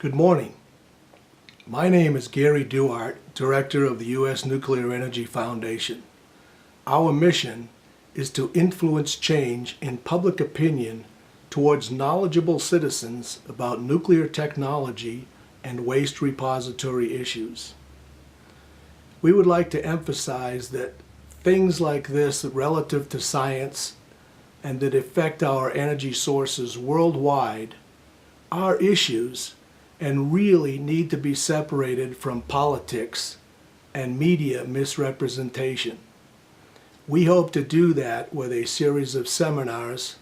Good morning. My name is Gary Duart, Director of the U.S. Nuclear Energy Foundation. Our mission is to influence change in public opinion towards knowledgeable citizens about nuclear technology and waste repository issues. We would like to emphasize that things like this relative to science and that affect our energy sources worldwide are issues and really need to be separated from politics and media misrepresentation. We hope to do that with a series of seminars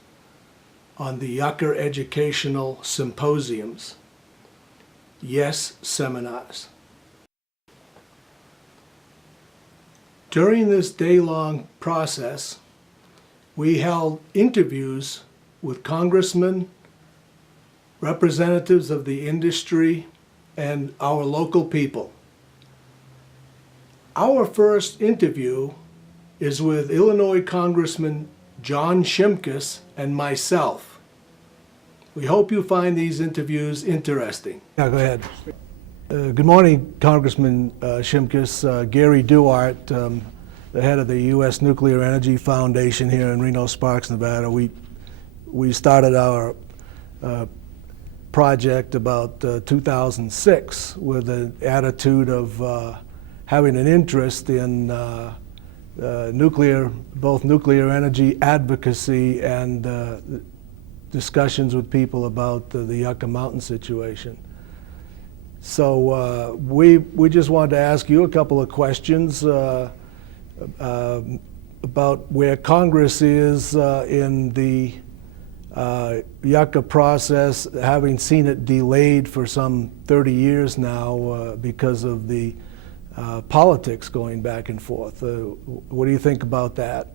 on the Yucca Educational Symposiums. Yes, seminars. During this day-long process, we held interviews with congressmen, representatives of the industry, and our local people. Our first interview is with Illinois Congressman Shimkus and myself. We hope you find these interviews interesting. Yeah, go ahead. Good morning, Congressman Shimkus. Gary Duart, the head of the U.S. Nuclear Energy Foundation here in Reno, Sparks, Nevada. We started our project about 2006 with an attitude of having an interest in both nuclear energy advocacy and discussions with people about the Yucca Mountain situation. So we just wanted to ask you a couple of questions about where Congress is in the Yucca process, having seen it delayed for some 30 years now because of the politics going back and forth. What do you think about that?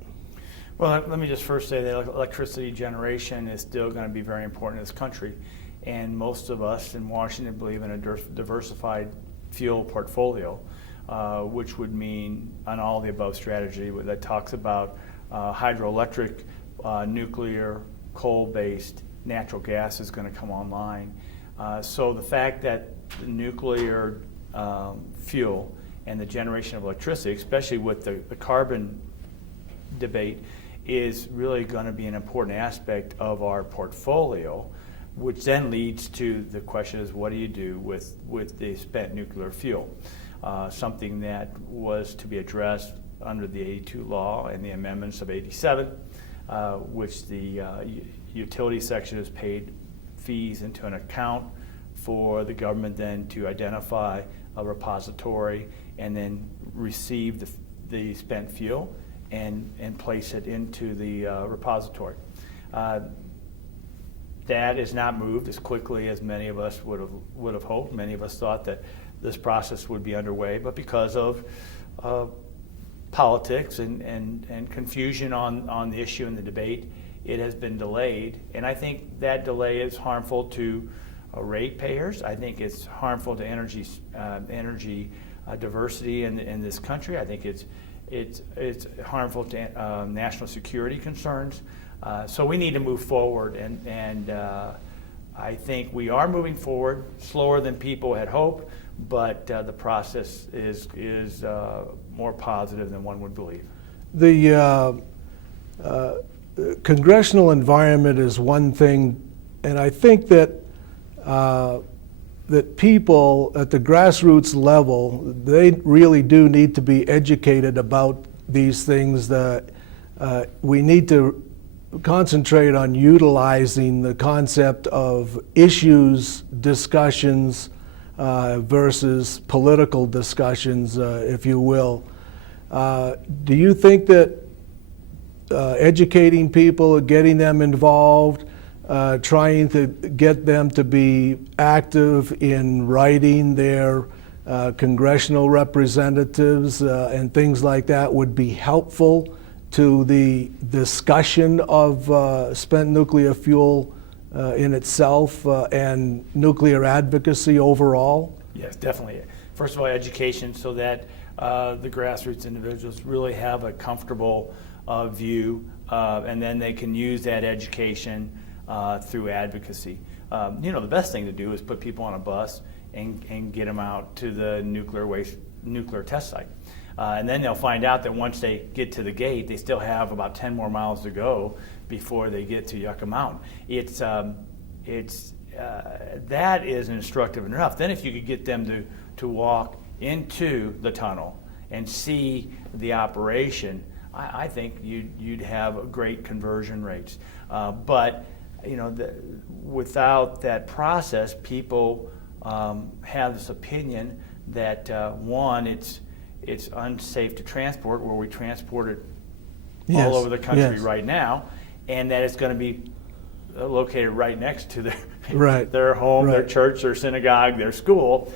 Well, let me just first say that electricity generation is still going to be very important in this country, and most of us in Washington believe in a diversified fuel portfolio, which would mean an all the above strategy that talks about hydroelectric, nuclear, coal-based, natural gas is going to come online. So the fact that the nuclear fuel and the generation of electricity, especially with the carbon debate, is really going to be an important aspect of our portfolio, which then leads to the question is, what do you do with the spent nuclear fuel? Something that was to be addressed under the 82 law and the amendments of 87, which the utility section has paid fees into an account for the government then to identify a repository and then receive the spent fuel and place it into the repository. That is not moved as quickly as many of us would have hoped. Many of us thought that this process would be underway, but because of politics and confusion on the issue and the debate, it has been delayed. And I think that delay is harmful to ratepayers. I think it's harmful to energy diversity in this country. I think it's harmful to national security concerns. So we need to move forward, and I think we are moving forward slower than people had hoped, but the process is more positive than one would believe. The congressional environment is one thing, and I think that that people at the grassroots level, they really do need to be educated about these things. We need to concentrate on utilizing the concept of issues discussions versus political discussions, if you will. Do you think that educating people, getting them involved, trying to get them to be active in writing their congressional representatives and things like that would be helpful to the discussion of spent nuclear fuel in itself and nuclear advocacy overall? Yes, definitely. First of all, education so that the grassroots individuals really have a comfortable view, and then they can use that education through advocacy. the best thing to do is put people on a bus and get them out to the nuclear test site. And then they'll find out that once they get to the gate, they still have about 10 more miles to go before they get to Yucca Mountain. That is instructive enough. Then if you could get them to walk into the tunnel and see the operation, I think you'd have great conversion rates. But without that process, people have this opinion that one, it's unsafe to transport, where we transport it all over the country right now, and that it's going to be located right next to their home, their church, their synagogue, their school,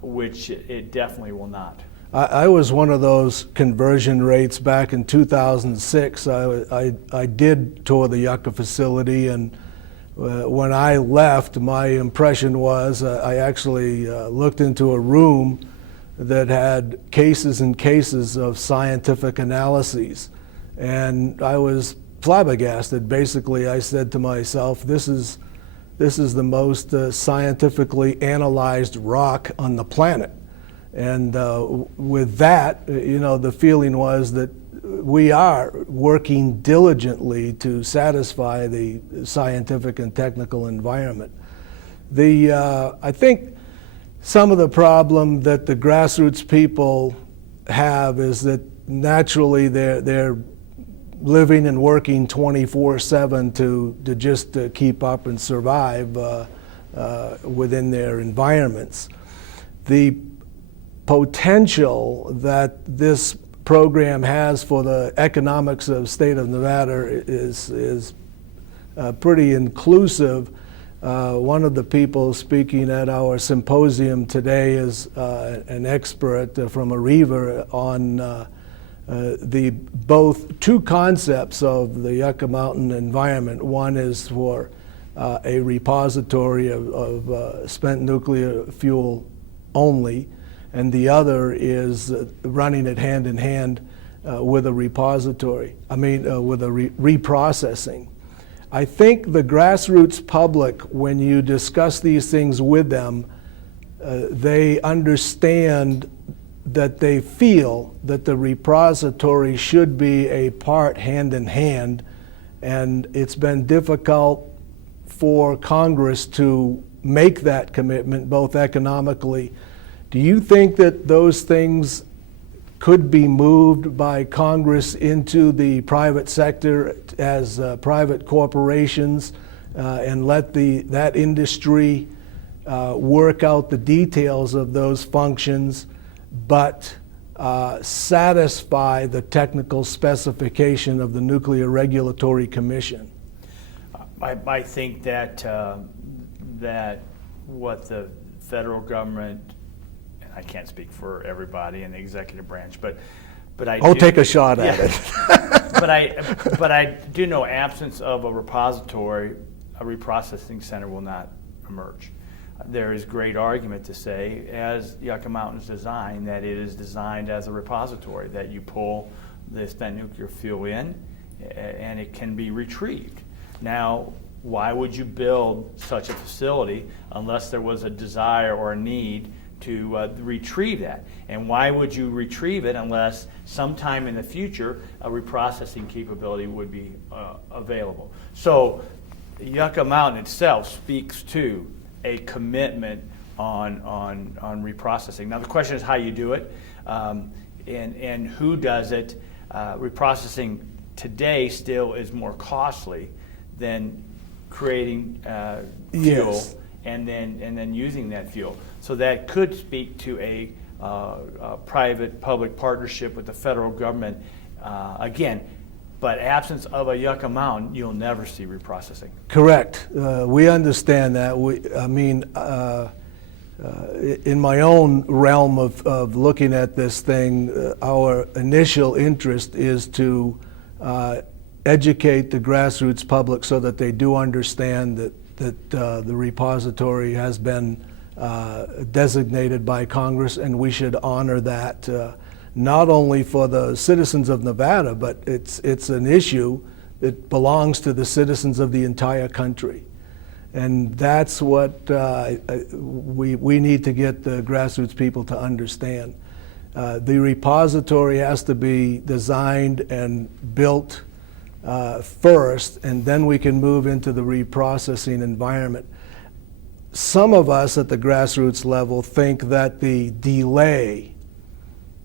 which it definitely will not. I was one of those conversion rates back in 2006. I did tour the Yucca facility, and when I left, my impression was I actually looked into a room that had cases and cases of scientific analyses, and I was flabbergasted. Basically, I said to myself, this is the most scientifically analyzed rock on the planet. And with that, the feeling was that we are working diligently to satisfy the scientific and technical environment. I think some of the problem that the grassroots people have is that naturally they're living and working 24/7 to just keep up and survive within their environments. The potential that this program has for the economics of the state of Nevada is pretty inclusive. One of the people speaking at our symposium today is an expert from AREVA on the both two concepts of the Yucca Mountain environment. One is for a repository of spent nuclear fuel only, and the other is running it hand in hand with a repository, with a reprocessing. I think the grassroots public, when you discuss these things with them, they understand that they feel that the repository should be a part hand in hand, and it's been difficult for Congress to make that commitment, both economically. Do you think that those things could be moved by Congress into the private sector as private corporations and let that industry work out the details of those functions, but satisfy the technical specification of the Nuclear Regulatory Commission? I think that what the federal government, and I can't speak for everybody in the executive branch, but I'll take a shot at it. but I do know, absence of a repository, a reprocessing center will not emerge. There is great argument to say, as Yucca Mountain is designed, that it is designed as a repository, that you pull the spent nuclear fuel in and it can be retrieved. Now, why would you build such a facility unless there was a desire or a need to retrieve that? And why would you retrieve it unless sometime in the future a reprocessing capability would be available? So Yucca Mountain itself speaks to a commitment on reprocessing. Now the question is how you do it and who does it. Reprocessing today still is more costly than creating fuel and then using that fuel. So that could speak to a private-public partnership with the federal government. Again, but absence of a Yucca Mountain, you'll never see reprocessing. Correct. We understand that. In my own realm of looking at this thing, our initial interest is to educate the grassroots public so that they do understand that the repository has been designated by Congress, and we should honor that. Not only for the citizens of Nevada, but it's an issue that belongs to the citizens of the entire country. And that's what we need to get the grassroots people to understand. The repository has to be designed and built first, and then we can move into the reprocessing environment. Some of us at the grassroots level think that the delay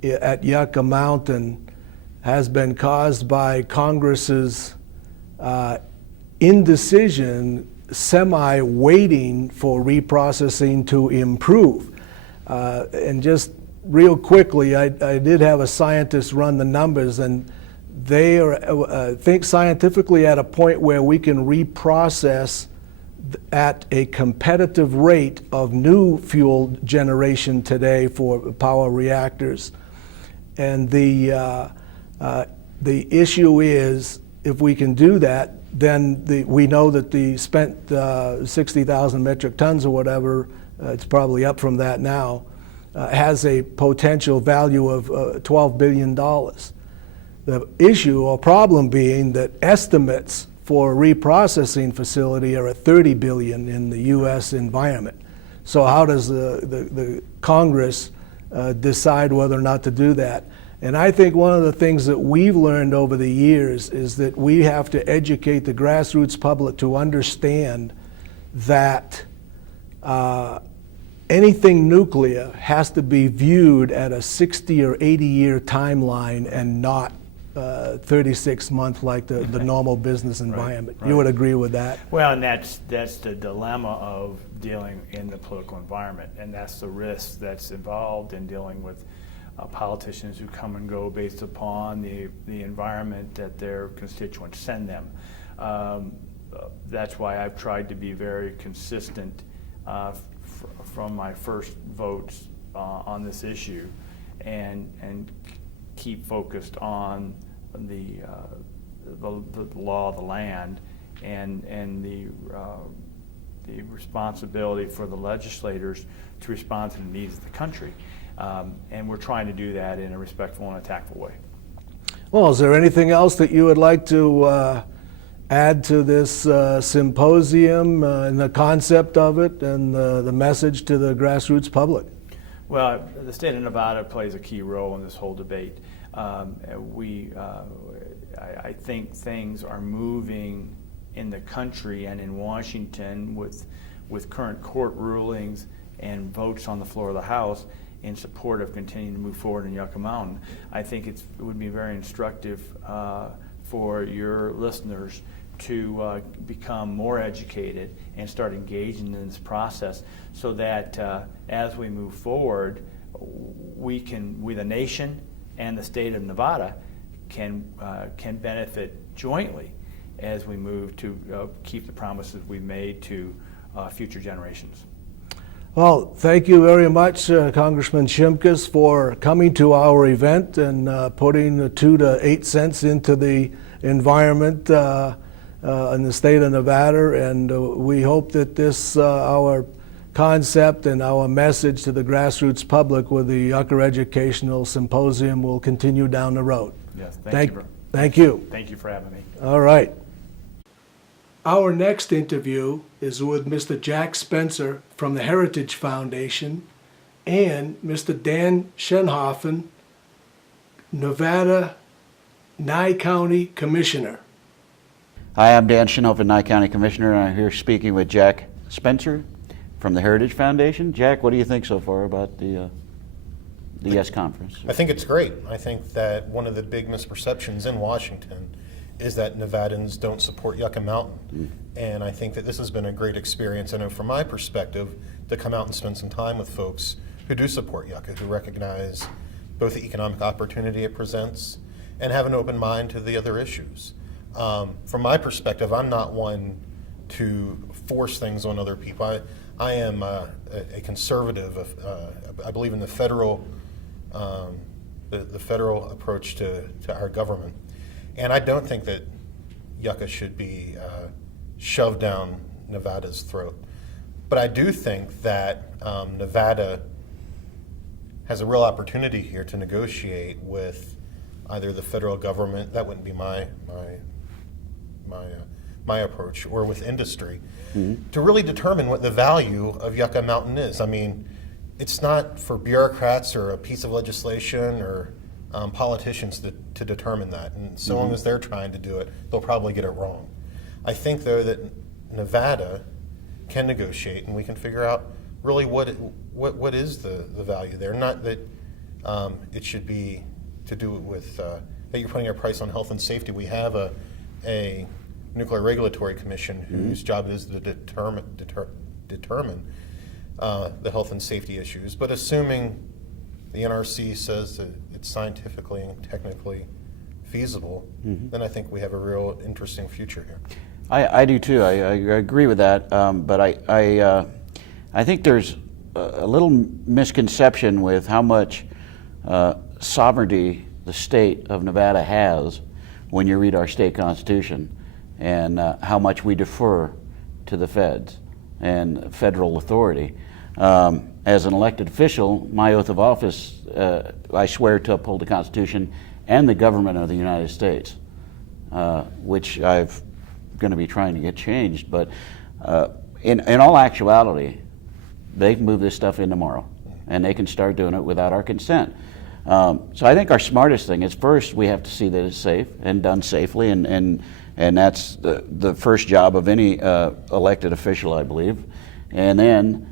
at Yucca Mountain has been caused by Congress's indecision, semi-waiting for reprocessing to improve. And just real quickly, I did have a scientist run the numbers, and they are, think scientifically at a point where we can reprocess at a competitive rate of new fuel generation today for power reactors. And the issue is, if we can do that, then we know that the spent 60,000 metric tons or whatever, it's probably up from that now, has a potential value of $12 billion. The issue or problem being that estimates for a reprocessing facility are at 30 billion in the U.S. environment. So how does the Congress decide whether or not to do that? And I think one of the things that we've learned over the years is that we have to educate the grassroots public to understand that anything nuclear has to be viewed at a 60 or 80 year timeline and not 36 month like the normal business environment. Right. You would agree with that? Well, and that's the dilemma of dealing in the political environment, and that's the risk that's involved in dealing with politicians who come and go based upon the environment that their constituents send them. That's why I've tried to be very consistent from my first votes on this issue, and keep focused on the law of the land and the responsibility for the legislators to respond to the needs of the country. And we're trying to do that in a respectful and a tactful way. Well, is there anything else that you would like to add to this symposium and the concept of it and the message to the grassroots public? Well, the state of Nevada plays a key role in this whole debate. I think things are moving in the country and in Washington with current court rulings and votes on the floor of the House in support of continuing to move forward in Yucca Mountain. I think it would be very instructive for your listeners to become more educated and start engaging in this process, so that as we move forward, we, the nation and the state of Nevada, can benefit jointly as we move to keep the promises we've made to future generations. Well, thank you very much, Congressman Shimkus, for coming to our event and putting the 2 to 8 cents into the environment in the state of Nevada. And we hope that this, our concept and our message to the grassroots public with the Yucca Educational Symposium will continue down the road. Yes, thank you. Thank you. Thank you for having me. All right. Our next interview is with Mr. Jack Spencer from the Heritage Foundation and Mr. Dan Schinhofen, Nevada Nye County Commissioner. Hi, I'm Dan Schinhofen, Nye County Commissioner, and I'm here speaking with Jack Spencer from the Heritage Foundation. Jack, what do you think so far about the YES conference? I think it's great. I think that one of the big misperceptions in Washington is that Nevadans don't support Yucca Mountain. And I think that this has been a great experience, I know from my perspective, to come out and spend some time with folks who do support Yucca, who recognize both the economic opportunity it presents and have an open mind to the other issues. From my perspective, I'm not one to force things on other people. I am a conservative. I believe in the federal approach to our government. And I don't think that Yucca should be shoved down Nevada's throat. But I do think that Nevada has a real opportunity here to negotiate with either the federal government, that wouldn't be my approach, or with industry, to really determine what the value of Yucca Mountain is. I mean, it's not for bureaucrats or a piece of legislation or politicians to determine that. And so long as they're trying to do it, they'll probably get it wrong. I think, though, that Nevada can negotiate, and we can figure out really what is the value there. Not that it should be to do it with that you're putting a price on health and safety. We have a Nuclear Regulatory Commission whose job is to determine the health and safety issues. But assuming the NRC says that it's scientifically and technically feasible, then I think we have a real interesting future here. I do too. I agree with that. But I think there's a little misconception with how much sovereignty the state of Nevada has when you read our state constitution, and how much we defer to the feds and federal authority. As an elected official, my oath of office, I swear to uphold the Constitution and the government of the United States, which I'm going to be trying to get changed. But in all actuality, they can move this stuff in tomorrow, and they can start doing it without our consent. So I think our smartest thing is, first we have to see that it's safe and done safely, and that's the first job of any elected official, I believe. And then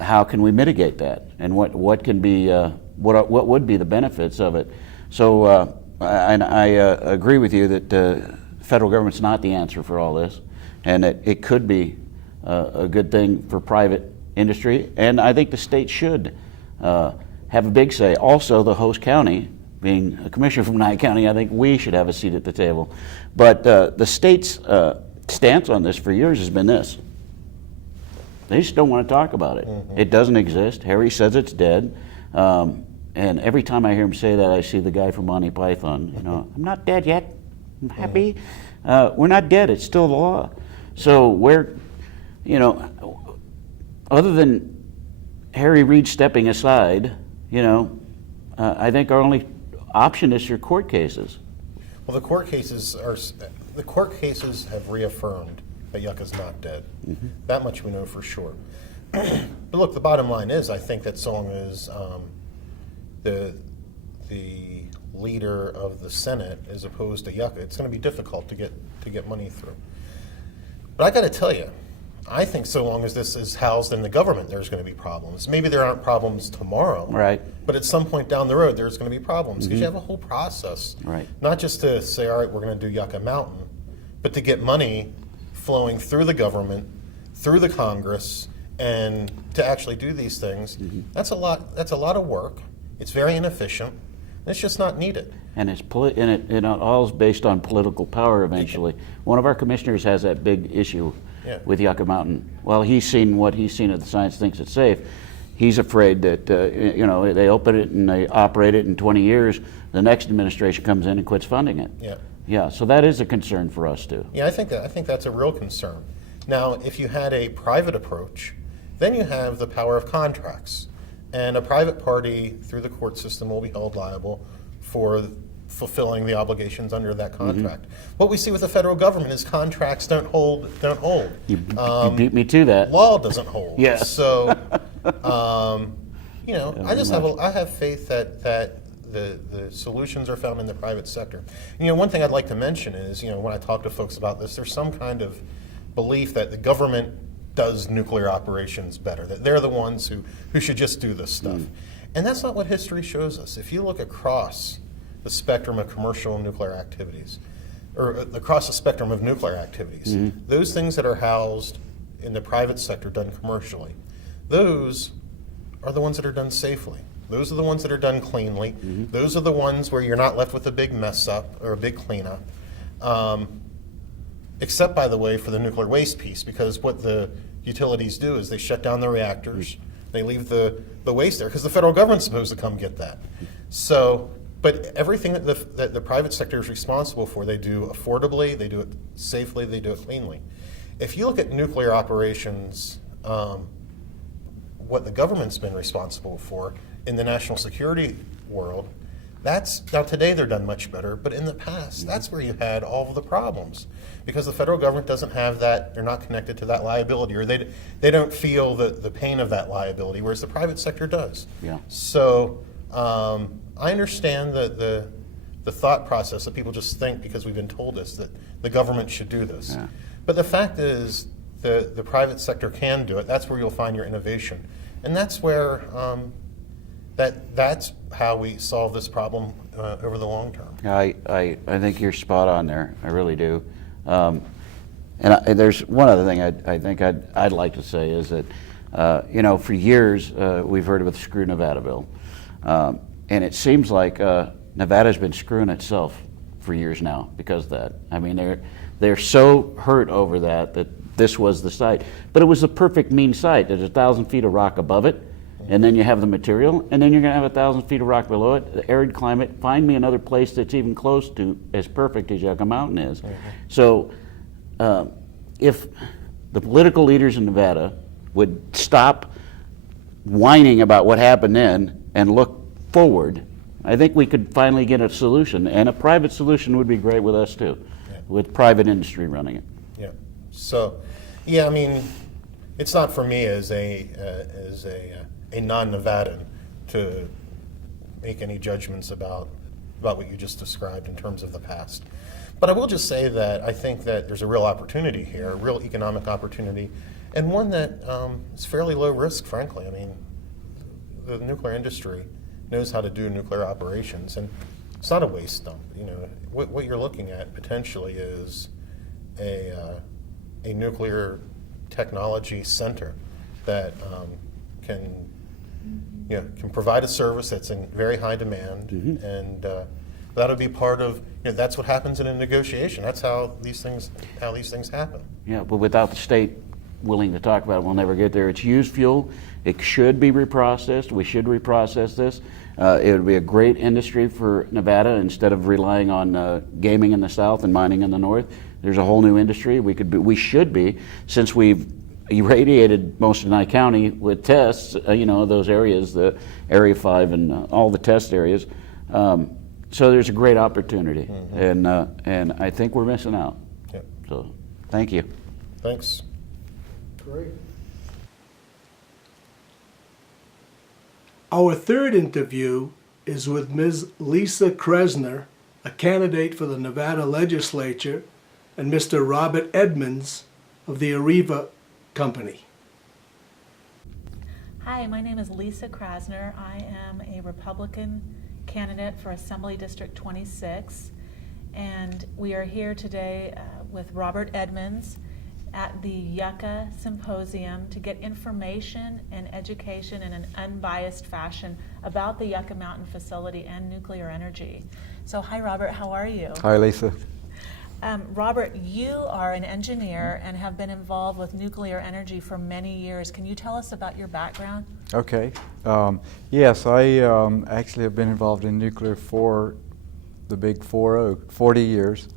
how can we mitigate that, and what can be what would be the benefits of it? So I agree with you that the federal government's not the answer for all this, and that it could be a good thing for private industry, and I think the state should have a big say. Also, the host county, being a commissioner from Nye County, I think we should have a seat at the table. But the state's stance on this for years has been this: they just don't want to talk about it. It doesn't exist. Harry says it's dead. And every time I hear him say that, I see the guy from Monty Python. You know, I'm not dead yet. I'm happy. We're not dead. It's still the law. So we're, you know, other than Harry Reid stepping aside, you know, I think our only option is your court cases. Well, the court cases have reaffirmed that Yucca's not dead. That much we know for sure. But look, the bottom line is, I think that so long as the leader of the Senate is opposed to Yucca, it's going to be difficult to get money through. But I got to tell you, I think so long as this is housed in the government, there's going to be problems. Maybe there aren't problems tomorrow, Right. But at some point down the road, there's going to be problems because you have a whole process, Right. not just to say, all right, we're going to do Yucca Mountain, but to get money flowing through the government, through the Congress, and to actually do these things. That's a lot. That's a lot of work. It's very inefficient. It's just not needed. And it all is based on political power eventually. One of our commissioners has that big issue with Yucca Mountain. Well, he's seen what he's seen of the science, thinks it's safe. He's afraid that you know, they open it and they operate it in 20 years, the next administration comes in and quits funding it. Yeah, so that is a concern for us too. Yeah, I think that's a real concern. Now, if you had a private approach, then you have the power of contracts. And a private party through the court system will be held liable for fulfilling the obligations under that contract. What we see with the federal government is contracts don't hold. You beat me to that. Law doesn't hold. Yes. So, you know, I have faith that the solutions are found in the private sector. You know, one thing I'd like to mention is, you know, when I talk to folks about this, there's some kind of belief that the government does nuclear operations better, that they're the ones who should just do this stuff. And that's not what history shows us. If you look across the spectrum of commercial nuclear activities, or across the spectrum of nuclear activities, those things that are housed in the private sector done commercially, those are the ones that are done safely. Those are the ones that are done cleanly. Those are the ones where you're not left with a big mess up or a big cleanup. Except, by the way, for the nuclear waste piece, because what the utilities do is they shut down the reactors, they leave the waste there, because the federal government's supposed to come get that. So, but everything that the private sector is responsible for, they do affordably, they do it safely, they do it cleanly. If you look at nuclear operations, what the government's been responsible for in the national security world, Now today they're done much better, but in the past, that's where you had all of the problems. Because the federal government doesn't have that, they're not connected to that liability, or they don't feel the pain of that liability, whereas the private sector does. Yeah. So I understand the thought process that people just think because we've been told this, that the government should do this. Yeah. But the fact is, the private sector can do it. That's where you'll find your innovation. And that's where, that's how we solve this problem over the long term. I think you're spot on there. I really do. There's one other thing I think I'd like to say is that, for years we've heard about the Screw Nevada bill. And it seems like Nevada's been screwing itself for years now because of that. I mean, they're so hurt over that this was the site. But it was the perfect mean site. There's 1,000 feet of rock above it, and then you have the material, and then you're going to have 1,000 feet of rock below it, the arid climate. Find me another place that's even close to as perfect as Yucca Mountain is. Mm-hmm. So if the political leaders in Nevada would stop whining about what happened then and look forward, I think we could finally get a solution. And a private solution would be great with us too, with private industry running it. Yeah. So, I mean, it's not for me as a non-Nevadan to make any judgments about what you just described in terms of the past. But I will just say that I think that there's a real opportunity here, a real economic opportunity, and one that is fairly low risk, frankly. I mean, the nuclear industry knows how to do nuclear operations, and it's not a waste dump. What you're looking at potentially is a nuclear technology center that can provide a service that's in very high demand, mm-hmm. and that'll be part of. That's what happens in a negotiation. That's how these things happen. Yeah, but without the state willing to talk about it, we'll never get there. It's used fuel. It should be reprocessed. We should reprocess this. It would be a great industry for Nevada instead of relying on gaming in the south and mining in the north. There's a whole new industry. We should be, since we've irradiated most of Nye County with tests, those areas, the Area 5 and all the test areas. So there's a great opportunity, mm-hmm. and I think we're missing out. Yep. So thank you. Thanks. Great. Our third interview is with Ms. Lisa Krasner, a candidate for the Nevada legislature, and Mr. Robert Edmonds of the AREVA company. Hi, my name is Lisa Krasner. I am a Republican candidate for Assembly District 26, and we are here today with Robert Edmonds at the Yucca Symposium to get information and education in an unbiased fashion about the Yucca Mountain facility and nuclear energy. So hi Robert, how are you? Hi Lisa. Robert, you are an engineer and have been involved with nuclear energy for many years. Can you tell us about your background? Okay. Yes, I actually have been involved in nuclear for the big 40 years.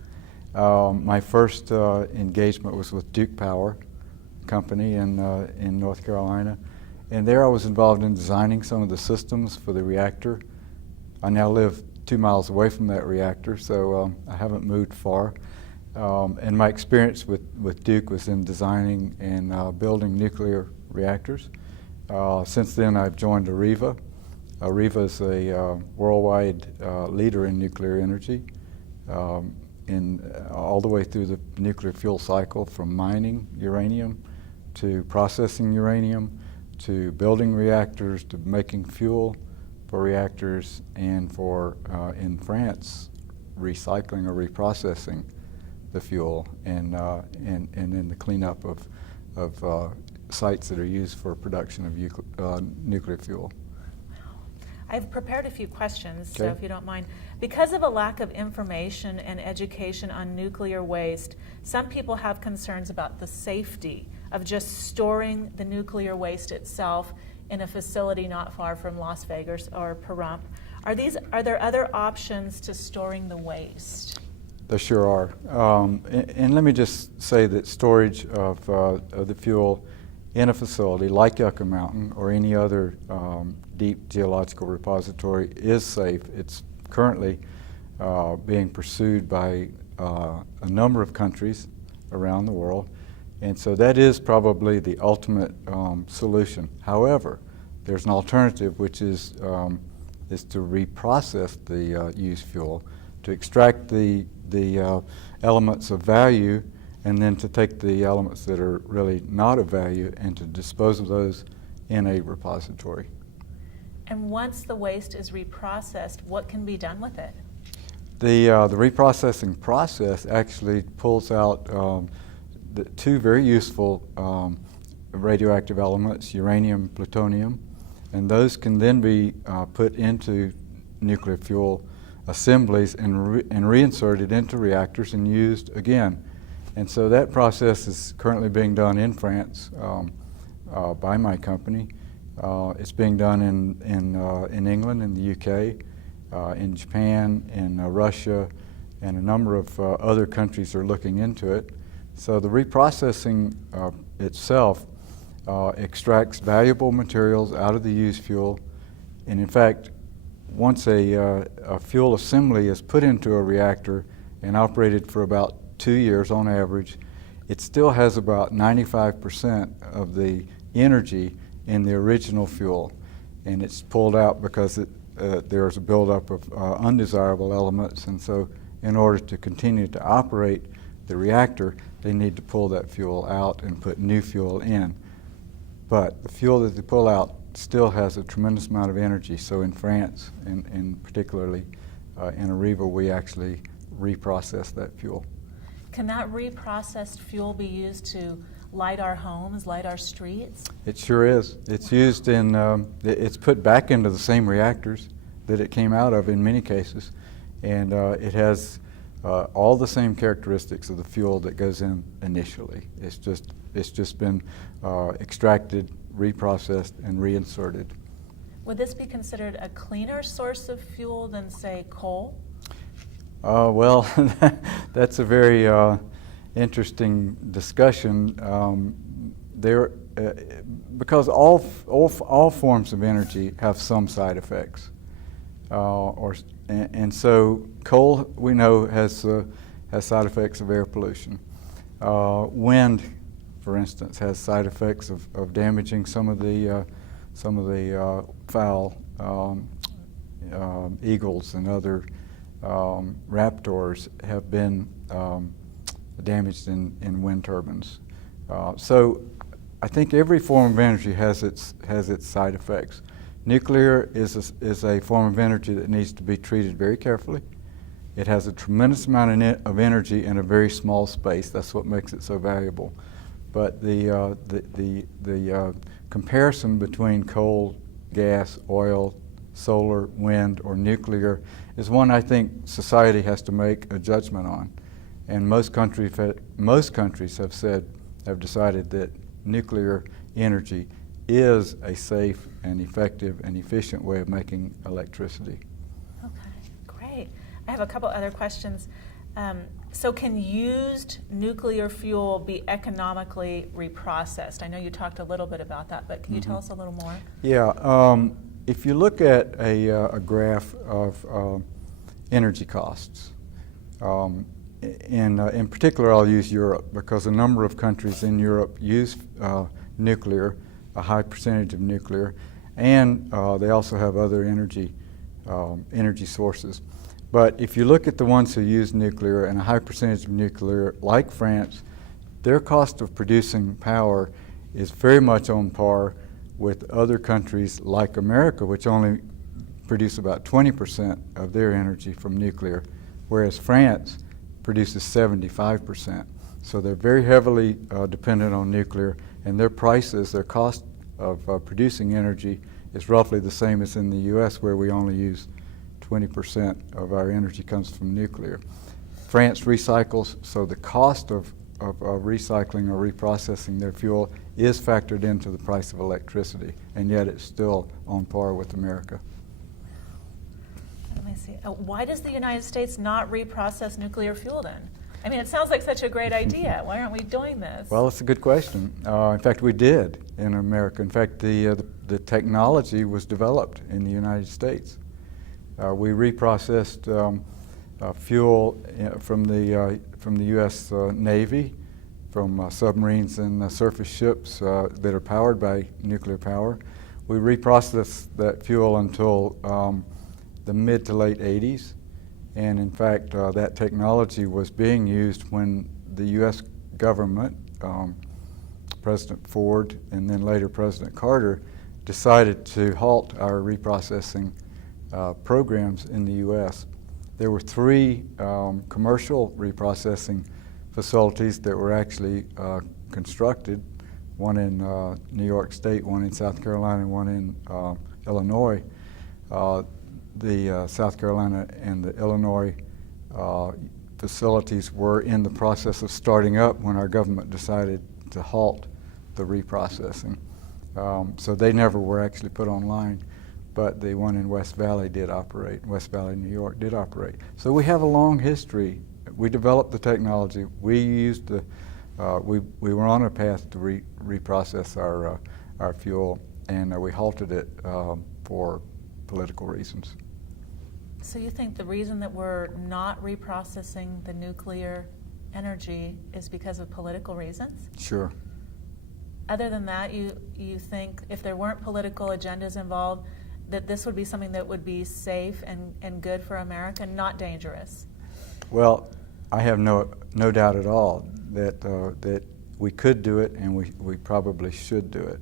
My first engagement was with Duke Power Company in North Carolina. And there I was involved in designing some of the systems for the reactor. I now live 2 miles away from that reactor, so I haven't moved far. And my experience with Duke was in designing and building nuclear reactors. Since then I've joined AREVA. AREVA is a worldwide leader in nuclear energy, all the way through the nuclear fuel cycle, from mining uranium to processing uranium to building reactors to making fuel for reactors, and for, in France, recycling or reprocessing the fuel, and then the cleanup of sites that are used for production of nuclear fuel. I've prepared a few questions, Okay. so if you don't mind. Because of a lack of information and education on nuclear waste, some people have concerns about the safety of just storing the nuclear waste itself in a facility not far from Las Vegas or Pahrump. Are there other options to storing the waste? There sure are. And let me just say that storage of the fuel in a facility like Yucca Mountain or any other deep geological repository is safe. It's currently being pursued by a number of countries around the world. And so that is probably the ultimate solution. However, there's an alternative, which is to reprocess the used fuel, to extract the elements of value, and then to take the elements that are really not of value and to dispose of those in a repository. And once the waste is reprocessed, what can be done with it? The reprocessing process actually pulls out the two very useful radioactive elements, uranium, plutonium, and those can then be put into nuclear fuel assemblies and reinserted into reactors and used again. And so that process is currently being done in France by my company. It's being done in England, in the UK, in Japan, in Russia, and a number of other countries are looking into it. So the reprocessing itself extracts valuable materials out of the used fuel, and in fact, once a fuel assembly is put into a reactor and operated for about 2 years on average, it still has about 95% of the energy in the original fuel, and it's pulled out because there's a buildup of undesirable elements, and so in order to continue to operate the reactor, they need to pull that fuel out and put new fuel in. But the fuel that they pull out still has a tremendous amount of energy. So in France, and particularly in AREVA, we actually reprocess that fuel. Can that reprocessed fuel be used to light our homes, light our streets? It sure is. It's used in, it's put back into the same reactors that it came out of in many cases. And it has all the same characteristics of the fuel that goes in initially. It's just been extracted, reprocessed, and reinserted. Would this be considered a cleaner source of fuel than, say, coal? Well, that's a very interesting discussion. Because all forms of energy have some side effects, and so coal, we know, has side effects of air pollution. Wind, for instance, has side effects of damaging some of the fowl, eagles and other raptors have been damaged in wind turbines. So I think every form of energy has its side effects. Nuclear is a form of energy that needs to be treated very carefully. It has a tremendous amount of energy in a very small space. That's what makes it so valuable. But the comparison between coal, gas, oil, solar, wind, or nuclear is one I think society has to make a judgment on. And most countries have decided that nuclear energy is a safe and effective and efficient way of making electricity. Okay, great. I have a couple other questions. So can used nuclear fuel be economically reprocessed? I know you talked a little bit about that, but can you tell us a little more? Yeah, if you look at a graph of energy costs, in particular I'll use Europe because a number of countries in Europe use nuclear, a high percentage of nuclear, and they also have other energy sources. But if you look at the ones who use nuclear and a high percentage of nuclear, like France, their cost of producing power is very much on par with other countries like America, which only produce about 20% of their energy from nuclear, whereas France produces 75%. So they're very heavily dependent on nuclear, and their prices, their cost of producing energy is roughly the same as in the US, where we only use 20% of our energy comes from nuclear. France recycles, so the cost of recycling or reprocessing their fuel is factored into the price of electricity, and yet it's still on par with America. Let me see. Why does the United States not reprocess nuclear fuel then? I mean, it sounds like such a great idea. Why aren't we doing this? Well, it's a good question. In fact, we did in America. In fact, the technology was developed in the United States. We reprocessed fuel from the U.S. Navy, from submarines and surface ships that are powered by nuclear power. We reprocessed that fuel until the mid to late 80s. And in fact, that technology was being used when the U.S. government, President Ford and then later President Carter, decided to halt our reprocessing programs in the U.S. There were 3 commercial reprocessing facilities that were actually constructed, one in New York State, one in South Carolina, and one in Illinois. The South Carolina and the Illinois facilities were in the process of starting up when our government decided to halt the reprocessing. So they never were actually put online, but the one in West Valley did operate. West Valley, New York did operate. So we have a long history. We developed the technology. We used the, we were on a path to reprocess our fuel, and we halted it for political reasons. So you think the reason that we're not reprocessing the nuclear energy is because of political reasons? Sure. Other than that, you think if there weren't political agendas involved, that this would be something that would be safe and good for America, not dangerous? Well, I have no doubt at all that that we could do it, and we probably should do it.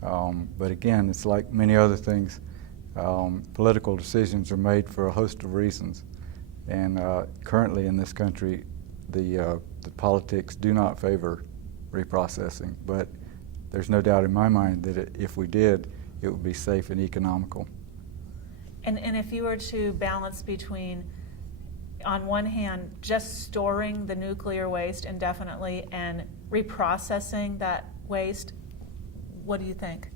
But again, it's like many other things. Political decisions are made for a host of reasons, and currently in this country, the politics do not favor reprocessing. But there's no doubt in my mind that if we did, it would be safe and economical. And if you were to balance between, on one hand, just storing the nuclear waste indefinitely and reprocessing that waste, what do you think?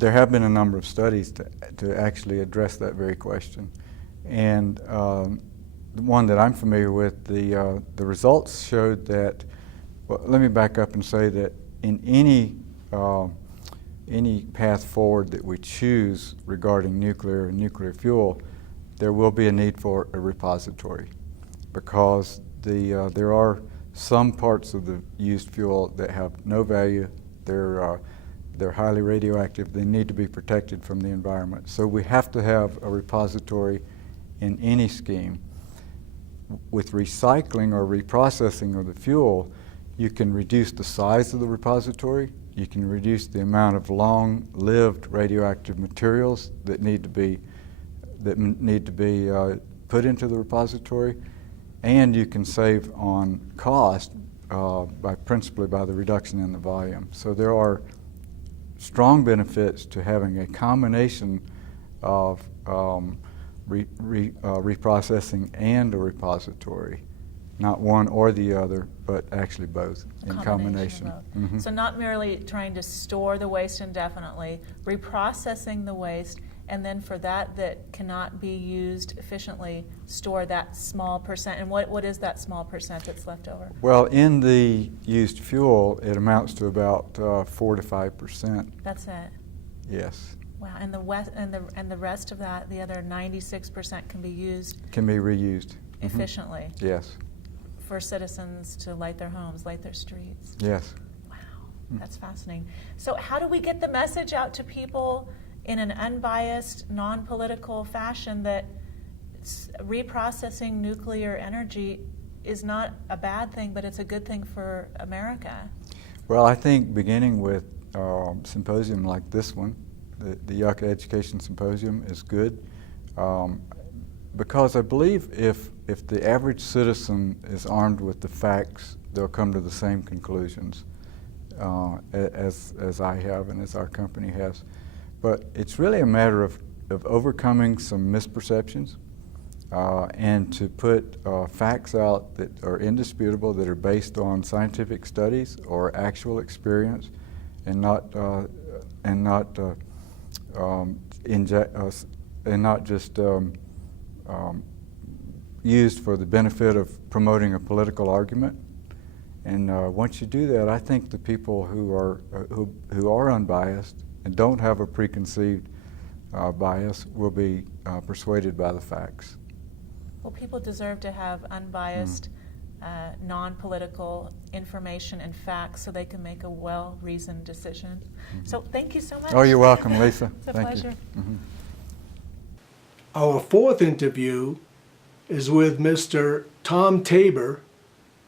There have been a number of studies to actually address that very question. And the one that I'm familiar with, the results showed that, well, let me back up and say that in any path forward that we choose regarding nuclear and nuclear fuel, there will be a need for a repository, because there are some parts of the used fuel that have no value. They're highly radioactive. They need to be protected from the environment. So we have to have a repository in any scheme. With recycling or reprocessing of the fuel, you can reduce the size of the repository. You can reduce the amount of long-lived radioactive materials that need to be put into the repository, and you can save on cost principally by the reduction in the volume. So there are strong benefits to having a combination of reprocessing and a repository, not one or the other, but actually both in combination. Mm-hmm. So not merely trying to store the waste indefinitely, reprocessing the waste, and then for that cannot be used efficiently, store that small percent. And what is that small percent that's left over? Well, in the used fuel, it amounts to about 4 to 5%. That's it. Yes. Wow. And the rest of that, the other 96%, can be used. Can be reused Efficiently. Mm-hmm. Yes. For citizens to light their homes, light their streets. Yes. Wow, that's fascinating. So how do we get the message out to people in an unbiased, non-political fashion that reprocessing nuclear energy is not a bad thing, but it's a good thing for America? Well, I think beginning with a symposium like this one, the Yucca Education Symposium, is good, because I believe if the average citizen is armed with the facts, they'll come to the same conclusions as I have and as our company has. But it's really a matter of overcoming some misperceptions and to put facts out that are indisputable, that are based on scientific studies or actual experience, and not just used for the benefit of promoting a political argument. And once you do that, I think the people who are unbiased and don't have a preconceived bias will be persuaded by the facts. Well, people deserve to have unbiased, non-political information and facts so they can make a well-reasoned decision. So thank you so much. Oh, you're welcome, Lisa. It's a Thank pleasure. you. Mhm. Our fourth interview is with Mr. Tom Tabor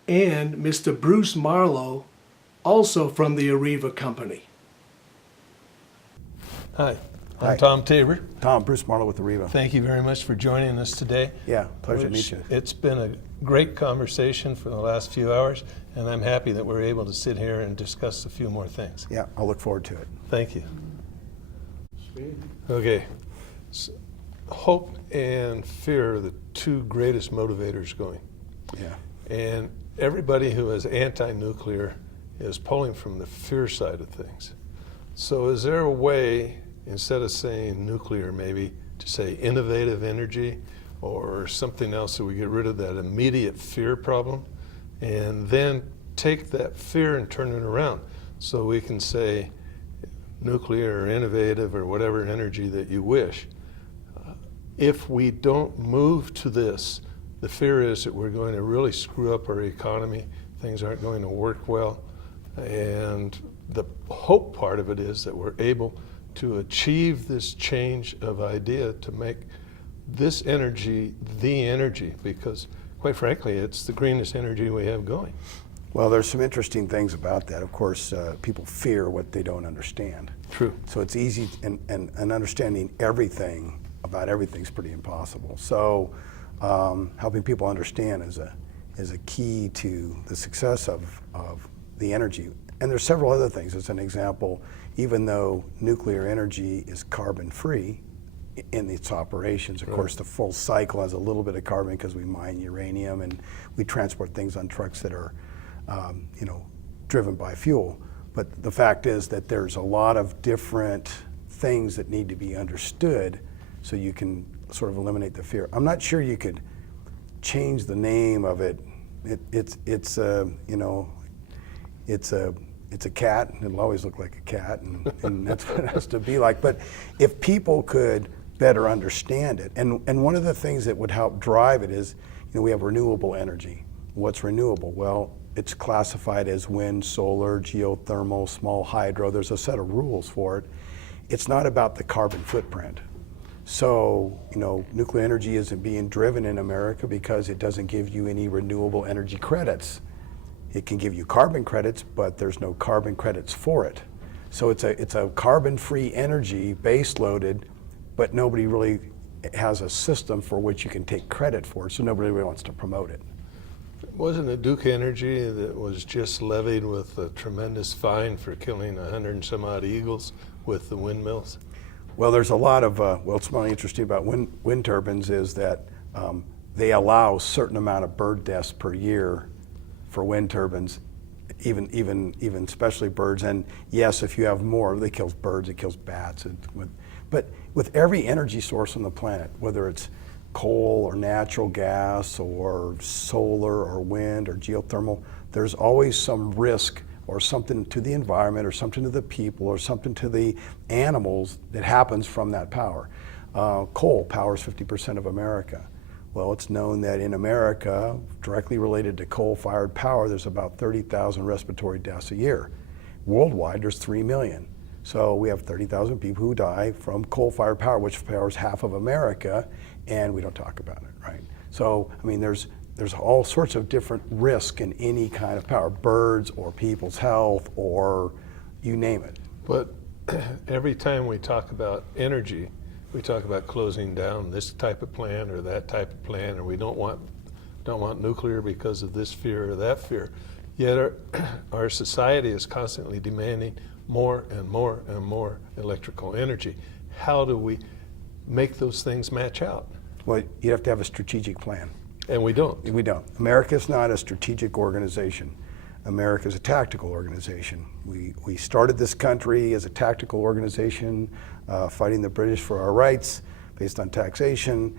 and Mr. Bruce Marlow, also from the AREVA company. Hi, Hi. I'm Tom Tabor. Tom, Bruce Marlow with AREVA. Thank you very much for joining us today. Yeah, pleasure to meet you. It's been a great conversation for the last few hours, and I'm happy that we're able to sit here and discuss a few more things. Yeah, I'll look forward to it. Thank you. Okay. Hope and fear are the two greatest motivators going. Yeah. And everybody who is anti-nuclear is pulling from the fear side of things. So is there a way, instead of saying nuclear maybe, to say innovative energy or something else so we get rid of that immediate fear problem and then take that fear and turn it around so we can say nuclear or innovative or whatever energy that you wish. If we don't move to this, the fear is that we're going to really screw up our economy, things aren't going to work well, and the hope part of it is that we're able to achieve this change of idea to make this energy the energy, because quite frankly, it's the greenest energy we have going. Well, there's some interesting things about that. Of course, people fear what they don't understand. True. So it's easy, and understanding everything about everything is pretty impossible. So helping people understand is a key to the success of the energy. And there's several other things. As an example, even though nuclear energy is carbon-free in its operations, of course, the full cycle has a little bit of carbon because we mine uranium and we transport things on trucks that are, driven by fuel. But the fact is that there's a lot of different things that need to be understood so you can sort of eliminate the fear. I'm not sure you could change the name of it. It's a cat, and it'll always look like a cat, and that's what it has to be like. But if people could better understand it, and one of the things that would help drive it is, we have renewable energy. What's renewable? Well, it's classified as wind, solar, geothermal, small hydro. There's a set of rules for it. It's not about the carbon footprint. So, nuclear energy isn't being driven in America because it doesn't give you any renewable energy credits. It can give you carbon credits, but there's no carbon credits for it. So it's a carbon-free energy, base-loaded, but nobody really has a system for which you can take credit for it, so nobody really wants to promote it. Wasn't it Duke Energy that was just levied with a tremendous fine for killing 100 and some odd eagles with the windmills? Well, there's a lot of, what's really interesting about wind turbines is that they allow a certain amount of bird deaths per year for wind turbines, even especially birds. And yes, if you have more, it kills birds, it kills bats. But with every energy source on the planet, whether it's coal or natural gas or solar or wind or geothermal, there's always some risk or something to the environment or something to the people or something to the animals that happens from that power. Coal powers 50% of America. Well, it's known that in America, directly related to coal-fired power, there's about 30,000 respiratory deaths a year. Worldwide, there's 3 million. So we have 30,000 people who die from coal-fired power, which powers half of America, and we don't talk about it, right? So, there's all sorts of different risk in any kind of power, birds or people's health or you name it. But every time we talk about energy, we talk about closing down this type of plant or that type of plant, or we don't want nuclear because of this fear or that fear. Yet our society is constantly demanding more and more and more electrical energy. How do we make those things match out? Well, you have to have a strategic plan. And we don't. We don't. America's not a strategic organization. America's a tactical organization. We started this country as a tactical organization, fighting the British for our rights based on taxation.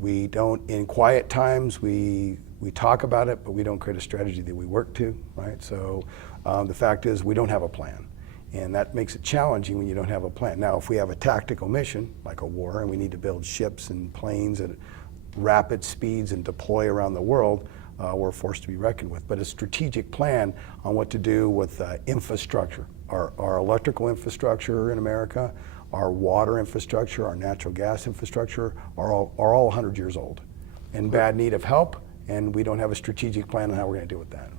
We don't, in quiet times, we talk about it, but we don't create a strategy that we work to, right? So the fact is we don't have a plan. And that makes it challenging when you don't have a plan. Now, if we have a tactical mission, like a war, and we need to build ships and planes at rapid speeds and deploy around the world, we're forced to be reckoned with. But a strategic plan on what to do with infrastructure, our electrical infrastructure in America, our water infrastructure, our natural gas infrastructure are all 100 years old, in bad need of help, and we don't have a strategic plan on how we're going to deal with that.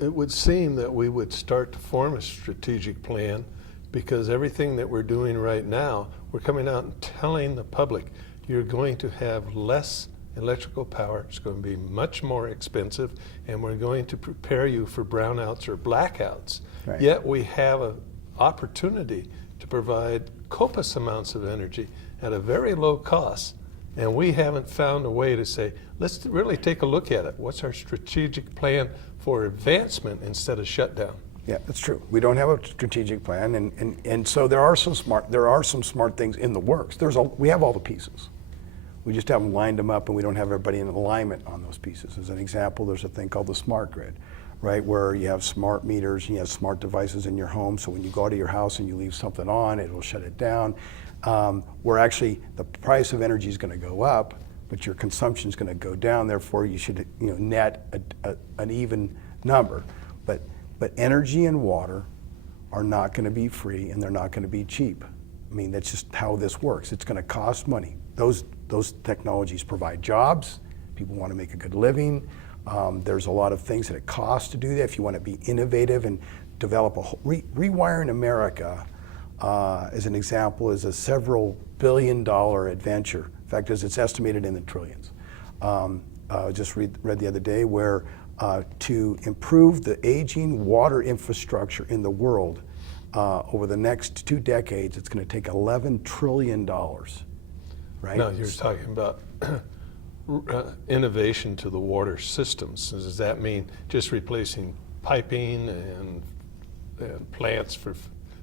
It would seem that we would start to form a strategic plan, because everything that we're doing right now, we're coming out and telling the public, you're going to have less electrical power, it's going to be much more expensive, and we're going to prepare you for brownouts or blackouts. Right. Yet we have an opportunity to provide copious amounts of energy at a very low cost, and we haven't found a way to say, let's really take a look at it. What's our strategic plan for advancement instead of shutdown? Yeah, that's true. We don't have a strategic plan, and so there are some smart things in the works. We have all the pieces. We just haven't lined them up, and we don't have everybody in alignment on those pieces. As an example, there's a thing called the smart grid, right, where you have smart meters, you have smart devices in your home, so when you go out of your house and you leave something on, it will shut it down. Where actually the price of energy is going to go up, but your consumption is going to go down. Therefore, you should net an even number. But energy and water are not going to be free, and they're not going to be cheap. I mean, that's just how this works. It's going to cost money. Those technologies provide jobs. People want to make a good living. There's a lot of things that it costs to do that. If you want to be innovative and develop Rewiring America, as an example, is a several billion-dollar adventure. In fact, as it's estimated in the trillions. Just read the other day where to improve the aging water infrastructure in the world over the next 2 decades, it's going to take $11 trillion, right? Now, you're talking about innovation to the water systems. Does that mean just replacing piping and plants for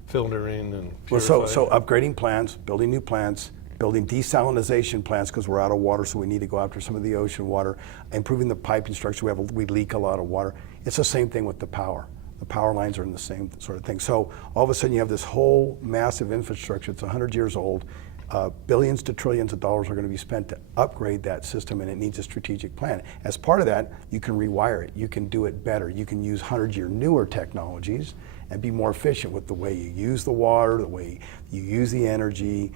filtering and purifying? Well, so upgrading plants, building new plants, building desalination plants because we're out of water, so we need to go after some of the ocean water, improving the piping structure. We leak a lot of water. It's the same thing with the power. The power lines are in the same sort of thing. So all of a sudden you have this whole massive infrastructure. It's 100 years old. Billions to trillions of dollars are going to be spent to upgrade that system, and it needs a strategic plan. As part of that, you can rewire it. You can do it better. You can use 100-year newer technologies and be more efficient with the way you use the water, the way you use the energy,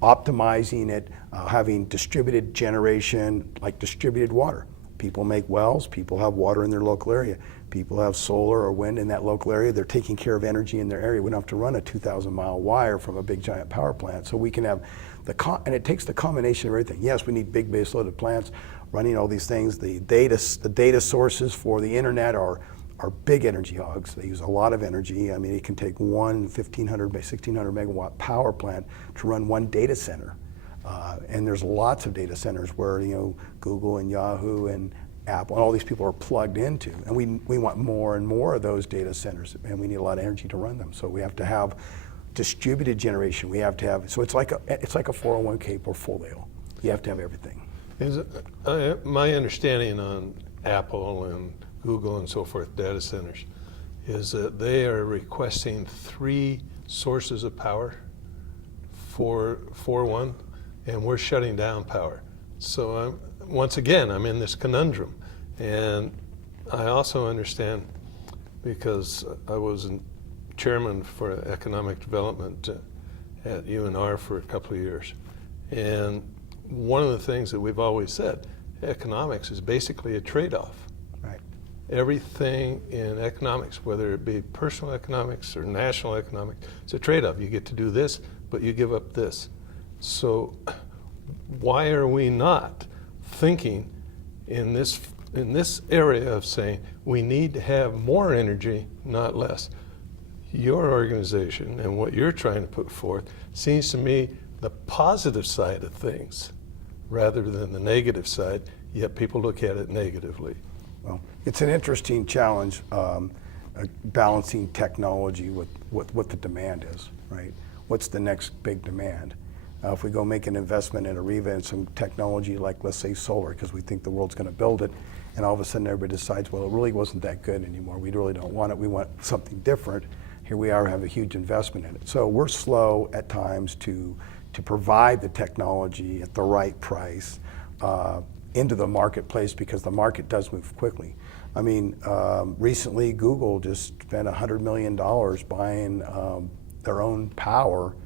optimizing it, having distributed generation, like distributed water. People make wells, people have water in their local area. People have solar or wind in that local area. They're taking care of energy in their area. We don't have to run a 2,000-mile wire from a big giant power plant. So we can have and it takes the combination of everything. Yes, we need big base-loaded plants running all these things. The data sources for the internet are big energy hogs. They use a lot of energy. I mean, it can take one 1,500 by 1,600 megawatt power plant to run one data center. And there's lots of data centers where Google and Yahoo and Apple and all these people are plugged into, and we want more and more of those data centers, and we need a lot of energy to run them. So we have to have distributed generation. We have to have, so it's like a 401k portfolio. You have to have everything. My understanding on Apple and Google and so forth data centers is that they are requesting 3 sources of power for one, and we're shutting down power. So once again, I'm in this conundrum. And I also understand, because I was chairman for economic development at UNR for a couple of years. And one of the things that we've always said, economics is basically a trade-off. Right. Everything in economics, whether it be personal economics or national economics, it's a trade-off. You get to do this, but you give up this. So why are we not thinking in this area of saying we need to have more energy, not less? Your organization and what you're trying to put forth seems to me the positive side of things rather than the negative side, yet people look at it negatively. Well, it's an interesting challenge, balancing technology with what the demand is, right? What's the next big demand? If we go make an investment in AREVA and some technology like, let's say, solar, because we think the world's going to build it, and all of a sudden everybody decides, well, it really wasn't that good anymore. We really don't want it. We want something different. here we are, have a huge investment in it. So we're slow at times to provide the technology at the right price into the marketplace, because the market does move quickly. I mean, recently Google just spent $100 million buying their own power,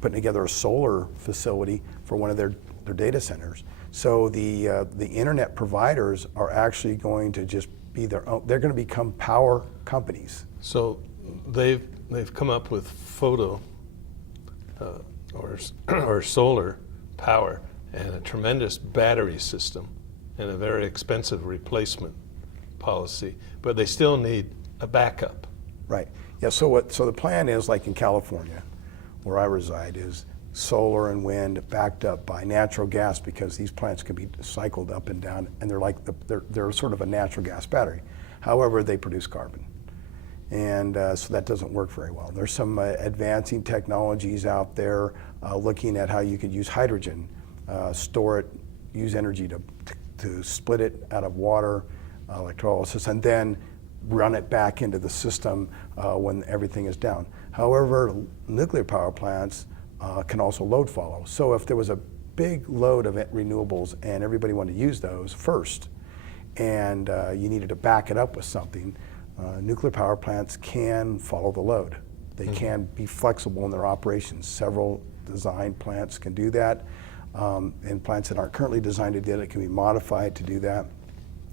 putting together a solar facility for one of their data centers. So the internet providers are actually going to just be their own, they're going to become power companies. So they've come up with photo or solar power and a tremendous battery system and a very expensive replacement policy, but they still need a backup. Right. Yeah. So the plan is, like in California, where I reside, is solar and wind backed up by natural gas, because these plants can be cycled up and down, and they're sort of a natural gas battery. However, they produce carbon, and so that doesn't work very well. There's some advancing technologies out there looking at how you could use hydrogen, store it, use energy to split it out of water, electrolysis, and then run it back into the system when everything is down. However, nuclear power plants can also load follow. So if there was a big load of renewables and everybody wanted to use those first, and you needed to back it up with something, nuclear power plants can follow the load. They can be flexible in their operations. Several design plants can do that, and plants that aren't currently designed to do that can be modified to do that.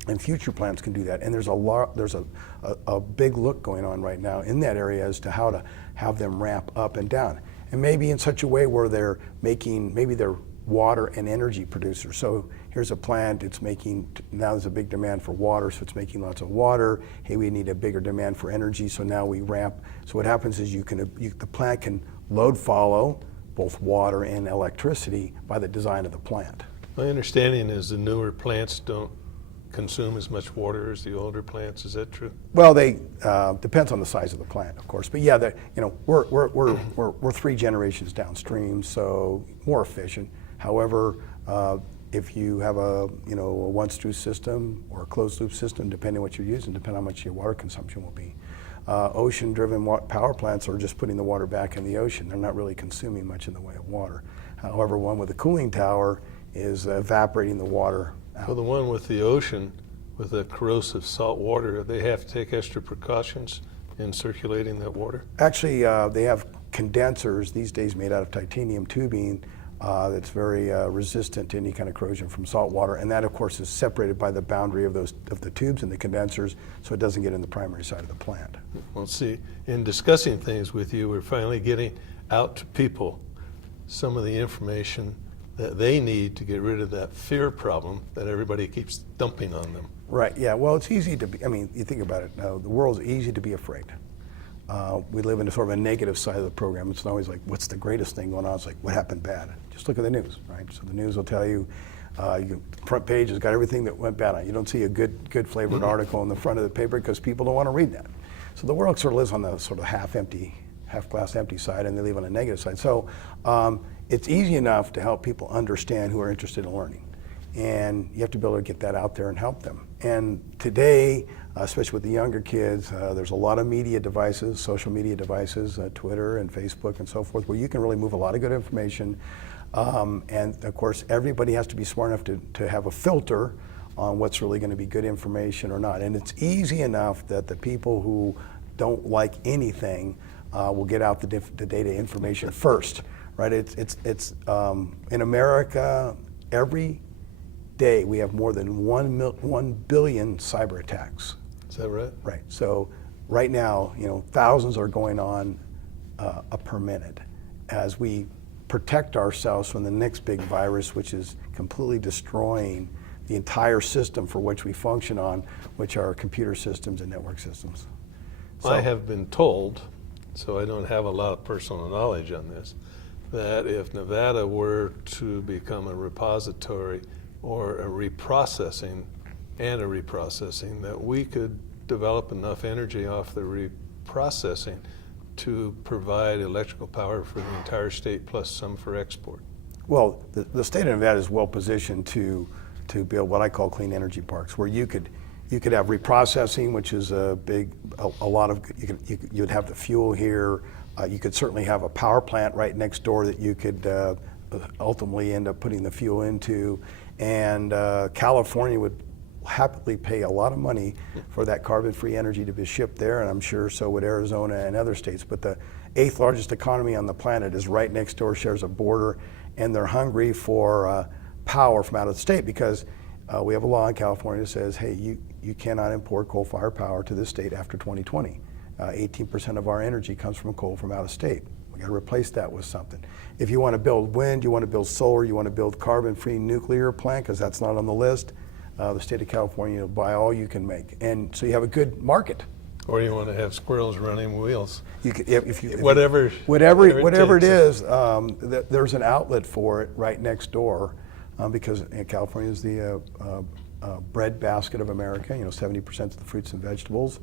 And future plants can do that. And there's a big look going on right now in that area as to how to have them ramp up and down. And maybe in such a way where they're making, maybe they're water and energy producers. So here's a plant, it's making, now there's a big demand for water, so it's making lots of water. Hey, we need a bigger demand for energy, so now we ramp. So what happens is the plant can load follow both water and electricity by the design of the plant. My understanding is the newer plants don't consume as much water as the older plants. Is that true? Well, they depends on the size of the plant, of course. But yeah, we're 3 generations downstream, so more efficient. However, if you have a once-through system or a closed-loop system, depending on what you're using, depending on how much your water consumption will be. Ocean-driven power plants are just putting the water back in the ocean. They're not really consuming much in the way of water. However, one with a cooling tower is evaporating the water out. Well, the one with the ocean, with the corrosive salt water, they have to take extra precautions in circulating that water? Actually, they have condensers these days made out of titanium tubing that's very resistant to any kind of corrosion from salt water, and that, of course, is separated by the boundary of the tubes and the condensers, so it doesn't get in the primary side of the plant. Well, see, in discussing things with you, we're finally getting out to people some of the information that they need to get rid of that fear problem that everybody keeps dumping on them. Right, yeah, well, it's easy to be, I mean, you think about it now, the world's easy to be afraid. We live in a sort of a negative side of the program. It's always like, what's the greatest thing going on? It's like, what happened bad? Just look at the news, right? So the news will tell you, front page has got everything that went bad on it. You don't see a good flavored article in the front of the paper because people don't want to read that. So the world sort of lives on the sort of half glass empty side, and they live on the negative side. So it's easy enough to help people understand who are interested in learning. And you have to be able to get that out there and help them. And today, especially with the younger kids, there's a lot of media devices, social media devices, Twitter and Facebook and so forth, where you can really move a lot of good information. And of course, everybody has to be smart enough to have a filter on what's really going to be good information or not. And it's easy enough that the people who don't like anything will get out the data information first, right? It's in America, every day we have more than 1 billion cyber attacks. Is that right? Right. So right now, thousands are going on per minute as we protect ourselves from the next big virus, which is completely destroying the entire system for which we function on, which are computer systems and network systems. So, I have been told, so I don't have a lot of personal knowledge on this, that if Nevada were to become a repository or a reprocessing, that we could develop enough energy off the reprocessing to provide electrical power for the entire state plus some for export. Well, the state of Nevada is well positioned to build what I call clean energy parks, where you could You could have reprocessing, which is a lot of, you'd have the fuel here. You could certainly have a power plant right next door that you could ultimately end up putting the fuel into. And California would happily pay a lot of money for that carbon-free energy to be shipped there, and I'm sure so would Arizona and other states. But the 8th largest economy on the planet is right next door, shares a border, and they're hungry for power from out of the state because we have a law in California that says, hey, you cannot import coal-fired power to this state after 2020. 18% of our energy comes from coal from out of state. We got to replace that with something. If you want to build wind, you want to build solar, you want to build carbon-free nuclear plant, because that's not on the list, the state of California will buy all you can make. And so you have a good market. Or you want to have squirrels running wheels. You could, Whatever it is, there's an outlet for it right next door, because California is the bread basket of America. 70% of the fruits and vegetables.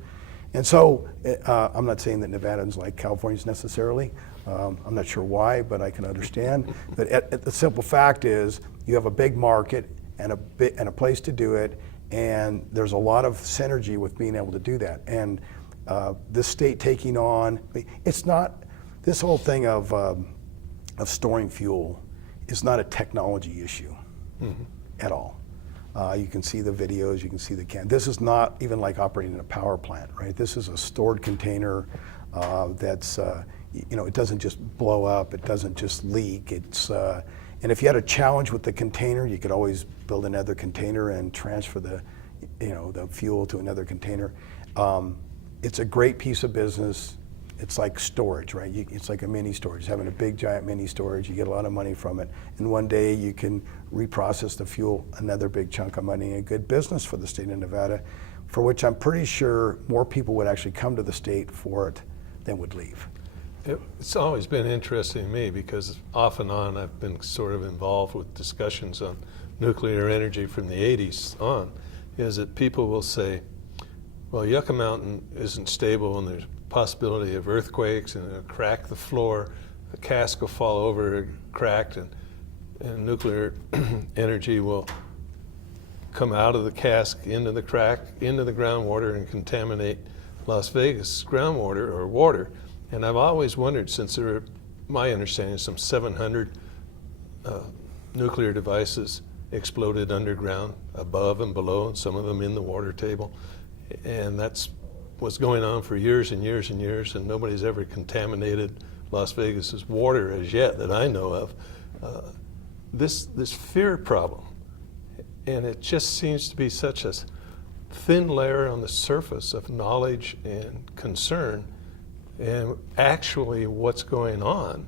And so I'm not saying that Nevadans like Californians necessarily. I'm not sure why, but I can understand. But the simple fact is you have a big market and a place to do it, and there's a lot of synergy with being able to do that. And this state taking on, it's not, this whole thing of storing fuel is not a technology issue at all. You can see the videos, you can see the this is not even like operating in a power plant, right? This is a stored container that's, it doesn't just blow up, it doesn't just leak. It's, and if you had a challenge with the container, you could always build another container and transfer the fuel to another container. It's a great piece of business. It's like storage, right? It's like a mini storage. Having a big giant mini storage, you get a lot of money from it. And one day you can reprocess the fuel, another big chunk of money, and good business for the state of Nevada, for which I'm pretty sure more people would actually come to the state for it than would leave. It's always been interesting to me because off and on I've been sort of involved with discussions on nuclear energy from the 80s on, is that people will say, well, Yucca Mountain isn't stable and there's possibility of earthquakes and it'll crack the floor, the cask will fall over cracked, and nuclear energy will come out of the cask into the crack, into the groundwater and contaminate Las Vegas groundwater or water. And I've always wondered, since there are, my understanding is some 700 nuclear devices exploded underground, above and below, and some of them in the water table. And that's what's going on for years and years and years, and nobody's ever contaminated Las Vegas's water as yet that I know of. This fear problem, and it just seems to be such a thin layer on the surface of knowledge and concern, and actually what's going on.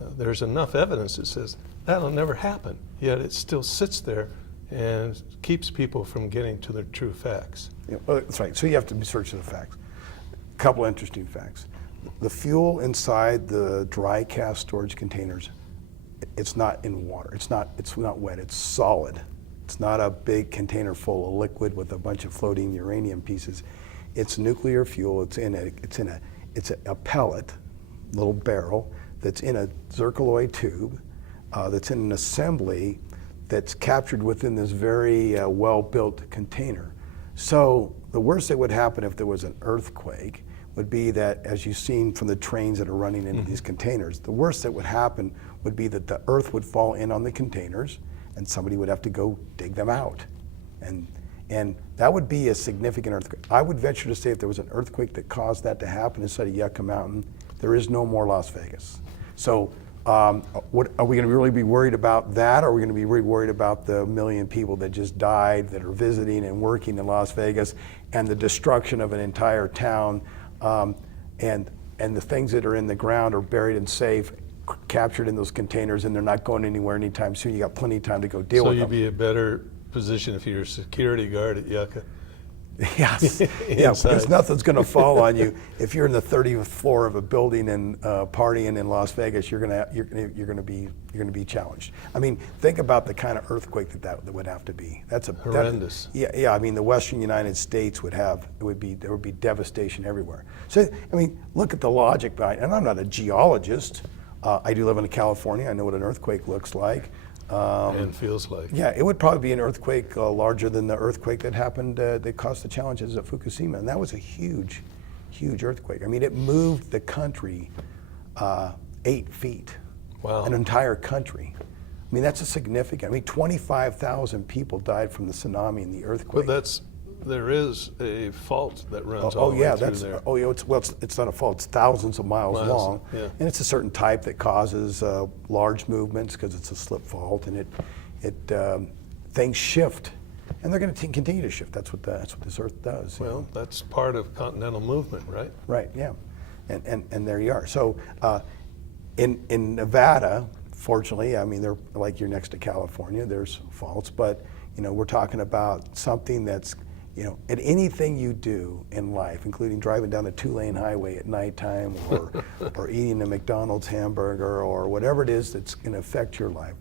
There's enough evidence that says that'll never happen, yet it still sits there and keeps people from getting to the true facts. Yeah, well, that's right. So you have to search the facts. A couple interesting facts. The fuel inside the dry cask storage containers, it's not in water. It's not wet. It's solid. It's not a big container full of liquid with a bunch of floating uranium pieces. It's nuclear fuel. It's a pellet, little barrel that's in a zircaloy tube, that's in an assembly that's captured within this very well-built container. So the worst that would happen if there was an earthquake would be that, as you've seen from the trains that are running into these containers, the worst that would happen would be that the earth would fall in on the containers and somebody would have to go dig them out. And that would be a significant earthquake. I would venture to say if there was an earthquake that caused that to happen inside of Yucca Mountain, there is no more Las Vegas. So are we going to really be worried about that, or are we going to be really worried about the 1 million people that just died that are visiting and working in Las Vegas, and the destruction of an entire town, and the things that are in the ground are buried and safe, captured in those containers, and they're not going anywhere anytime soon? You got plenty of time to go deal with them. So you'd be a better position if you're a security guard at Yucca. Yes, yeah, because nothing's going to fall on you. If you're in the 30th floor of a building and partying in Las Vegas, you're going to be challenged. I mean, think about the kind of earthquake that would have to be. That's horrendous. Yeah. I mean, the Western United States there would be devastation everywhere. So, I mean, look at the logic behind. And I'm not a geologist. I do live in California. I know what an earthquake looks like. And feels like. Yeah, it would probably be an earthquake larger than the earthquake that happened that caused the challenges at Fukushima, and that was a huge, huge earthquake. I mean, it moved the country 8 feet. Wow. An entire country. I mean, that's a significant. I mean, 25,000 people died from the tsunami and the earthquake. But there is a fault that runs Oh all the yeah, way through there. oh yeah. It's not a fault. It's thousands of miles long, yeah. and it's a certain type that causes large movements because it's a slip fault, and things shift, and they're going to continue to shift. That's what this Earth does. you Well, know? that's part of continental movement, right? Right. Yeah, and there you are. So in Nevada, fortunately, I mean, they're like you're next to California. There's faults, but we're talking about something that's at anything you do in life, including driving down a 2-lane highway at nighttime or eating a McDonald's hamburger or whatever it is that's going to affect your life,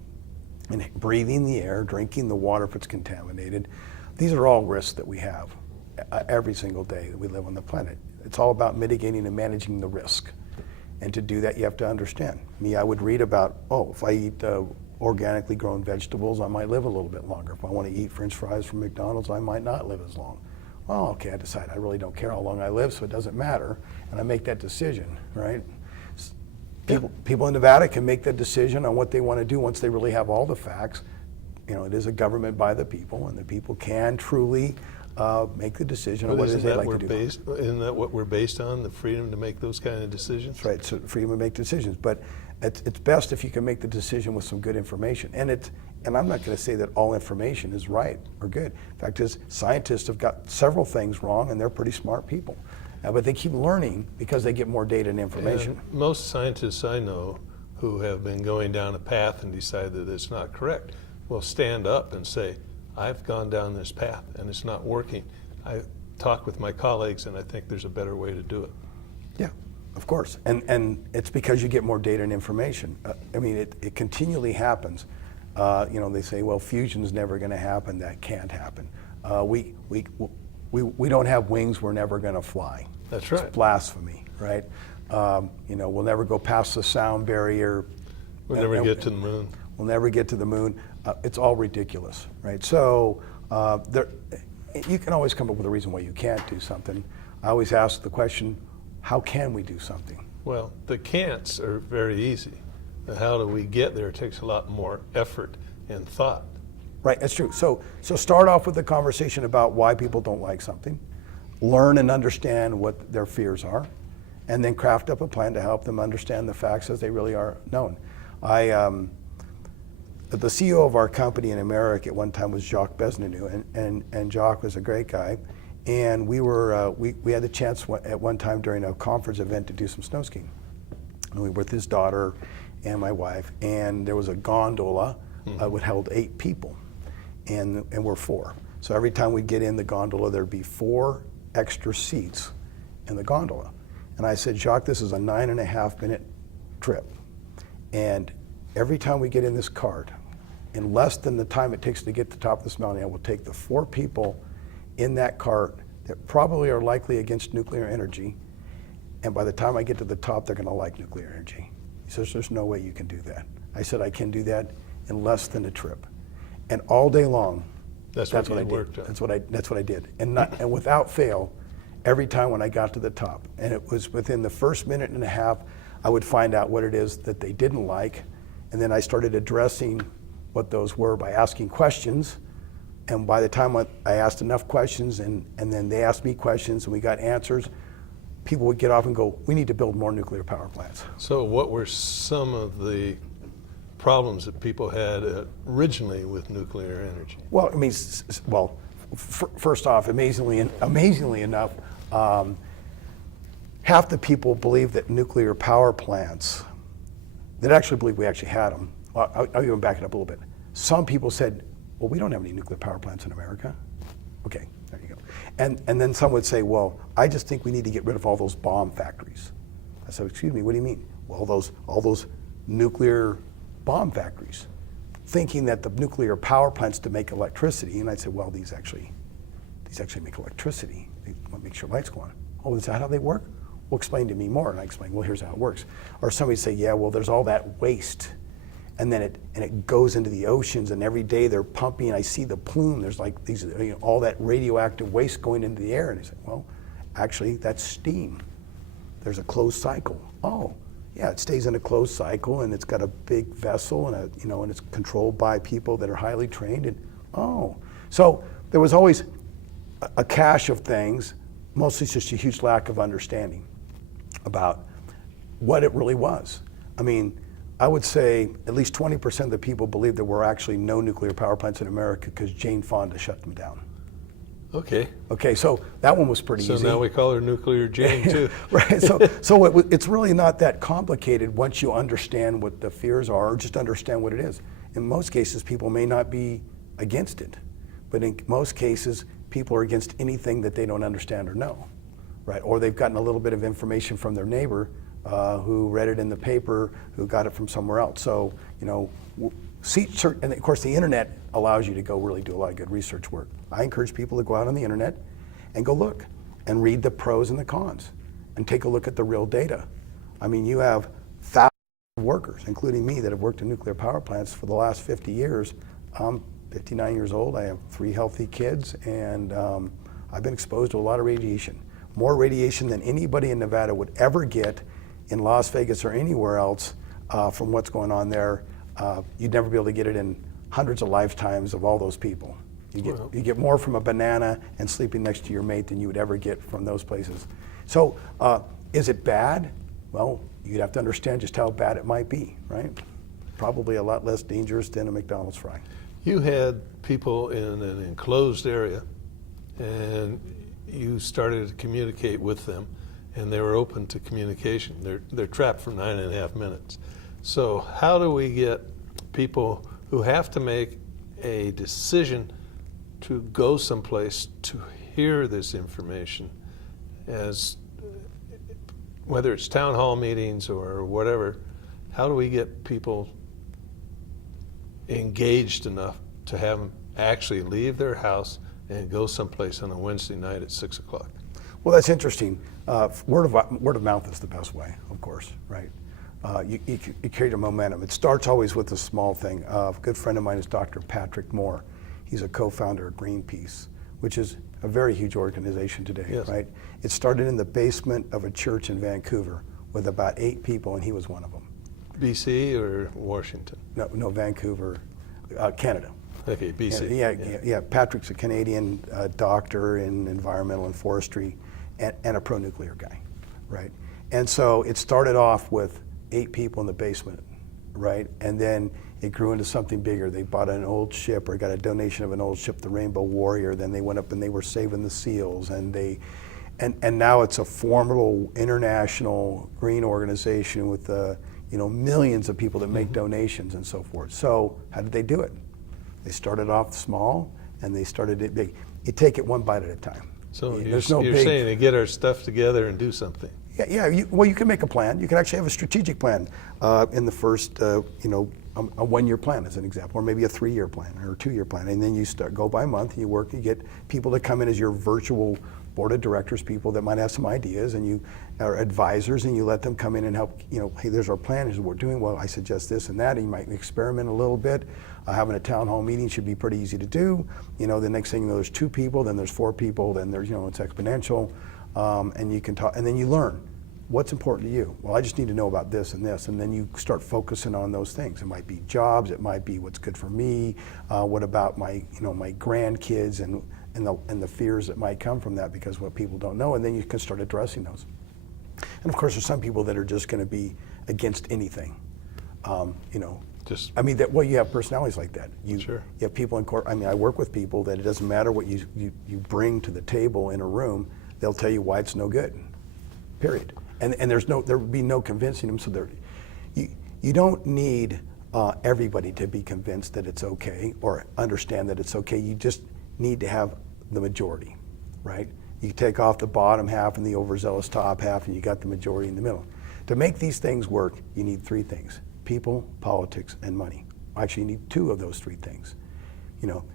and breathing the air, drinking the water if it's contaminated, these are all risks that we have every single day that we live on the planet. It's all about mitigating and managing the risk. And to do that, you have to understand. I would read about, if I eat organically grown vegetables, I might live a little bit longer. If I want to eat French fries from McDonald's, I might not live as long. Well, okay, I decide I really don't care how long I live, so it doesn't matter, and I make that decision, right? People in Nevada can make that decision on what they want to do once they really have all the facts. It is a government by the people, and the people can truly make the decision on what it is they like to do. Isn't that what we're based on, the freedom to make those kind of decisions? That's right, so freedom to make decisions. But it's best if you can make the decision with some good information. And I'm not going to say that all information is right or good. In fact, scientists have got several things wrong, and they're pretty smart people. But they keep learning because they get more data and information. And most scientists I know who have been going down a path and decide that it's not correct will stand up and say, I've gone down this path and it's not working. I talk with my colleagues and I think there's a better way to do it. Yeah, of course. And it's because you get more data and information. It continually happens. They say, well, fusion's never going to happen. That can't happen. We don't have wings. We're never going to fly. That's right. It's blasphemy, right? We'll never go past the sound barrier. We'll never get to the moon. We'll never get to the moon. It's all ridiculous, right? So you can always come up with a reason why you can't do something. I always ask the question, how can we do something? Well, the can'ts are very easy. The how do we get there takes a lot more effort and thought. Right, that's true. So start off with a conversation about why people don't like something, learn and understand what their fears are, and then craft up a plan to help them understand the facts as they really are known. The CEO of our company in America at one time was Jacques Besnanu, and Jacques was a great guy. And we had the chance at one time during a conference event to do some snow skiing. And we were with his daughter and my wife, and there was a gondola that held 8 people, and we're 4. So every time we'd get in the gondola, there'd be 4 extra seats in the gondola. And I said, Jacques, this is a 9.5-minute trip, and every time we get in this cart, in less than the time it takes to get to the top of this mountain, I will take the 4 people in that cart that probably are likely against nuclear energy, and by the time I get to the top, they're going to like nuclear energy. He says, there's no way you can do that. I said, I can do that in less than a trip. And all day long, that's what I did. That's what I did. And without fail, every time when I got to the top, and it was within the first minute and a half, I would find out what it is that they didn't like, and then I started addressing what those were by asking questions. And by the time I asked enough questions, and then they asked me questions and we got answers, people would get off and go, we need to build more nuclear power plants. So what were some of the problems that people had originally with nuclear energy? Well, first off, amazingly enough, half the people believe that nuclear power plants, that actually believe we actually had them. Well, I'll even back it up a little bit. Some people said, well, we don't have any nuclear power plants in America. Okay, there you go. And then some would say, well, I just think we need to get rid of all those bomb factories. I said, excuse me, what do you mean? Well, all those nuclear bomb factories, thinking that the nuclear power plants to make electricity. And I said, well, these actually make electricity. They want to make sure lights go on. Oh, is that how they work? Well, explain to me more. And I explained, well, here's how it works. Or somebody say, yeah, well, there's all that waste. and then it goes into the oceans, and every day they're pumping. I see the plume. There's like these, all that radioactive waste going into the air, and they say, well, actually that's steam. There's a closed cycle. Oh, yeah, it stays in a closed cycle, and it's got a big vessel, and and it's controlled by people that are highly trained. And so there was always a cache of things. Mostly just a huge lack of understanding about what it really was. I mean, I would say at least 20% of the people believe there were actually no nuclear power plants in America because Jane Fonda shut them down. Okay. Okay, so that one was pretty So easy. now we call her Nuclear Jane too. Right, so it's really not that complicated once you understand what the fears are, or just understand what it is. In most cases, people may not be against it, but in most cases, people are against anything that they don't understand or know, right? Or they've gotten a little bit of information from their neighbor who read it in the paper, who got it from somewhere else. So, and of course the internet allows you to go really do a lot of good research work. I encourage people to go out on the internet and go look and read the pros and the cons and take a look at the real data. I mean, you have thousands of workers, including me, that have worked in nuclear power plants for the last 50 years. 59 years old, I have 3 healthy kids, and I've been exposed to a lot of radiation. More radiation than anybody in Nevada would ever get in Las Vegas or anywhere else from what's going on there. You'd never be able to get it in hundreds of lifetimes of all those people. You get more from a banana and sleeping next to your mate than you would ever get from those places. So is it bad? Well, you'd have to understand just how bad it might be, right? Probably a lot less dangerous than a McDonald's fry. You had people in an enclosed area, and you started to communicate with them, and they were open to communication. They're trapped for 9.5 minutes. So how do we get people who have to make a decision to go someplace to hear this information, as whether it's town hall meetings or whatever, how do we get people engaged enough to have them actually leave their house and go someplace on a Wednesday night at 6 o'clock? Well, that's interesting. Word of mouth is the best way, of course, right? You create a momentum. It starts always with a small thing. A good friend of mine is Dr. Patrick Moore. He's a co-founder of Greenpeace, which is a very huge organization today, Yes. right? It started in the basement of a church in Vancouver with about 8 people, and he was one of them. BC or Washington? No, Vancouver, Canada. Okay, BC. Yeah. Patrick's a Canadian doctor in environmental and forestry, and a pro-nuclear guy, right? And so it started off with 8 people in the basement, right? And then it grew into something bigger. They bought an old ship, or got a donation of an old ship, the Rainbow Warrior. Then they went up and they were saving the seals, and now it's a formidable international green organization with millions of people that make donations and so forth. So how did they do it? They started off small, and they started it big. You take it one bite at a time. So There's you're no big, saying to get our stuff together and do something. Yeah. You can make a plan. You can actually have a strategic plan in the first, a 1-year plan as an example, or maybe a 3-year plan or a 2-year plan, and then you go by month. And you work. You get people to come in as your virtual board of directors, people that might have some ideas, and you are advisors, and you let them come in and help. Hey, there's our plan. Here's what we're doing. Well, I suggest this and that. And you might experiment a little bit. Having a town hall meeting should be pretty easy to do. The next thing you know, there's 2 people, then there's 4 people, then there's it's exponential, and you can talk, and then you learn what's important to you. Well, I just need to know about this and this, and then you start focusing on those things. It might be jobs. It might be what's good for me. What about my my grandkids and the fears that might come from that, because what people don't know, and then you can start addressing those. And of course, there's some people that are just going to be against anything. You have personalities like that. Sure. You have people in court. I work with people that it doesn't matter what you bring to the table in a room, they'll tell you why it's no good. Period. And there would be no convincing them. So you don't need everybody to be convinced that it's okay or understand that it's okay. You just need to have the majority, right? You take off the bottom half and the overzealous top half, and you got the majority in the middle. To make these things work, you need 3 things: people, politics, and money. Actually, you need 2 of those 3 things.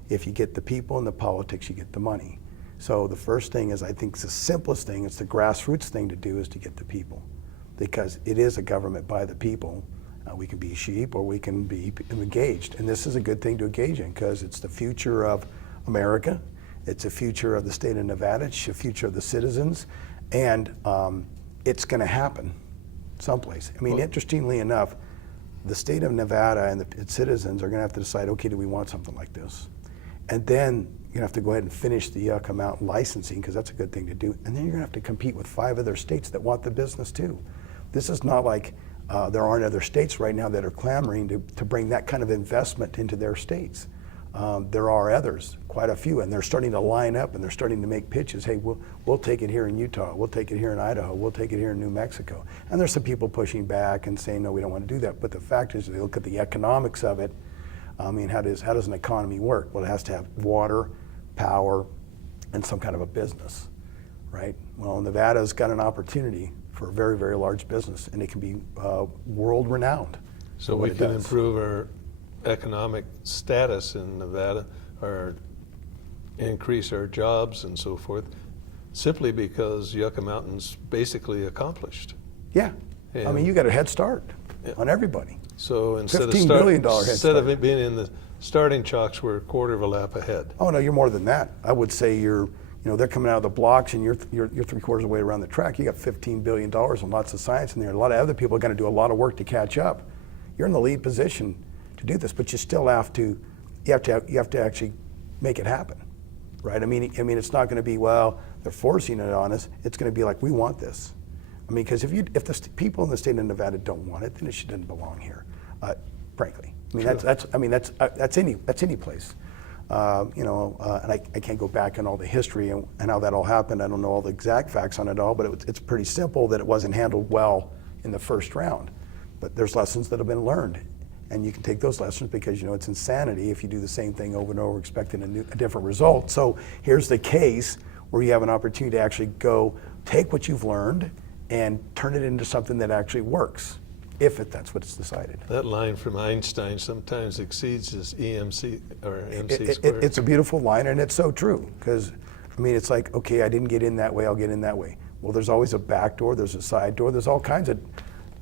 If you get the people and the politics, you get the money. So the first thing is, I think it's the simplest thing, it's the grassroots thing to do, is to get the people. Because it is a government by the people. We can be sheep or we can be engaged. And this is a good thing to engage in because it's the future of America. It's the future of the state of Nevada. It's the future of the citizens. And it's going to happen someplace. I mean, interestingly enough, the state of Nevada and its citizens are going to have to decide, okay, do we want something like this? And then you're going to have to go ahead and finish the Yucca Mountain licensing because that's a good thing to do. And then you're going to have to compete with 5 other states that want the business too. This is not like there aren't other states right now that are clamoring to bring that kind of investment into their states. There are others, quite a few, and they're starting to line up and they're starting to make pitches. Hey, we'll take it here in Utah. We'll take it here in Idaho. We'll take it here in New Mexico. And there's some people pushing back and saying, no, we don't want to do that. But the fact is, they look at the economics of it. I mean, how does an economy work? Well, it has to have water, power, and some kind of a business, right? Well, Nevada's got an opportunity for a very, very large business, and it can be world-renowned. So we can improve our economic status in Nevada, or increase our jobs and so forth, simply because Yucca Mountain's basically accomplished. Yeah, I mean, you got a head start on everybody. So instead $15 billion head instead start. of it being in the starting chocks, we're a quarter of a lap ahead. Oh no, you're more than that. I would say they're coming out of the blocks and you're 3/4 of the way around the track. You got $15 billion and lots of science in there. A lot of other people are going to do a lot of work to catch up. You're in the lead position to do this, but you still have to actually make it happen, right? I mean, it's not going to be, well, they're forcing it on us. It's going to be like, we want this. I mean, because if the people in the state of Nevada don't want it, then it shouldn't belong here, frankly. I mean, that's any place. And I can't go back on all the history and how that all happened. I don't know all the exact facts on it all, but it's pretty simple that it wasn't handled well in the first round. But there's lessons that have been learned, and you can take those lessons because it's insanity if you do the same thing over and over expecting a different result. So here's the case where you have an opportunity to actually go take what you've learned and turn it into something that actually works, that's what's decided. That line from Einstein sometimes exceeds his EMC or MC squared. It's a beautiful line, and it's so true, because, I mean, it's like, okay, I didn't get in that way, I'll get in that way. Well, there's always a back door, there's a side door, there's all kinds of,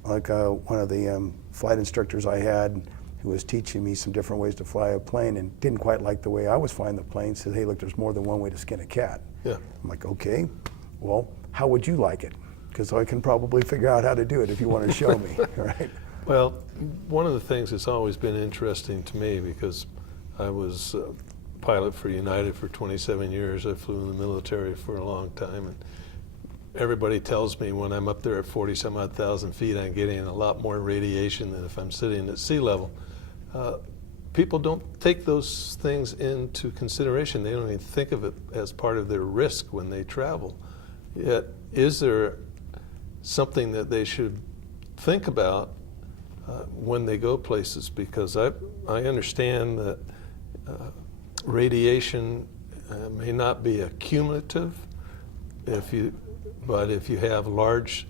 like one of the flight instructors I had who was teaching me some different ways to fly a plane and didn't quite like the way I was flying the plane, said, hey, look, there's more than one way to skin a cat. Yeah. I'm like, okay, well, how would you like it? Because I can probably figure out how to do it if you want to show me, right? Well, one of the things that's always been interesting to me, because I was a pilot for United for 27 years, I flew in the military for a long time, and everybody tells me when I'm up there at 40-some-odd thousand feet, I'm getting a lot more radiation than if I'm sitting at sea level. People don't take those things into consideration. They don't even think of it as part of their risk when they travel. Yet, is there something that they should think about when they go places? Because I understand that radiation may not be accumulative, but if you have large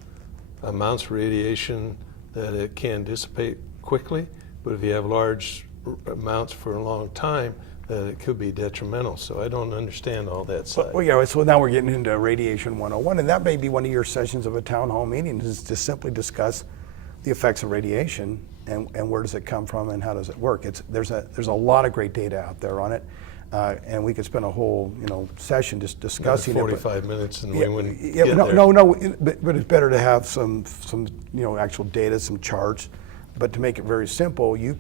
amounts of radiation, that it can dissipate quickly. But if you have large amounts for a long time, that it could be detrimental. So I don't understand all that side. Well, yeah, so now we're getting into Radiation 101, and that may be one of your sessions of a town hall meeting, is to simply discuss the effects of radiation and where does it come from and how does it work. There's a lot of great data out there on it, and we could spend a whole session just discussing 45 minutes and we wouldn't yeah, get no, there. but it's better to have some actual data, some charts. But to make it very simple, your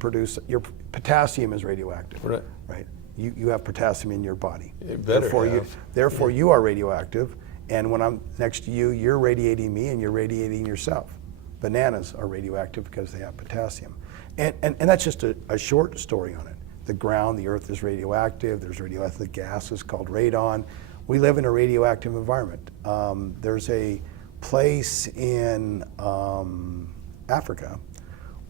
potassium is radioactive. Right. You have potassium in your body. Therefore, you are radioactive. And when I'm next to you, you're radiating me and you're radiating yourself. Bananas are radioactive because they have potassium. And that's just a short story on it. The ground, the earth is radioactive. There's radioactive gases called radon. We live in a radioactive environment. There's a place in Africa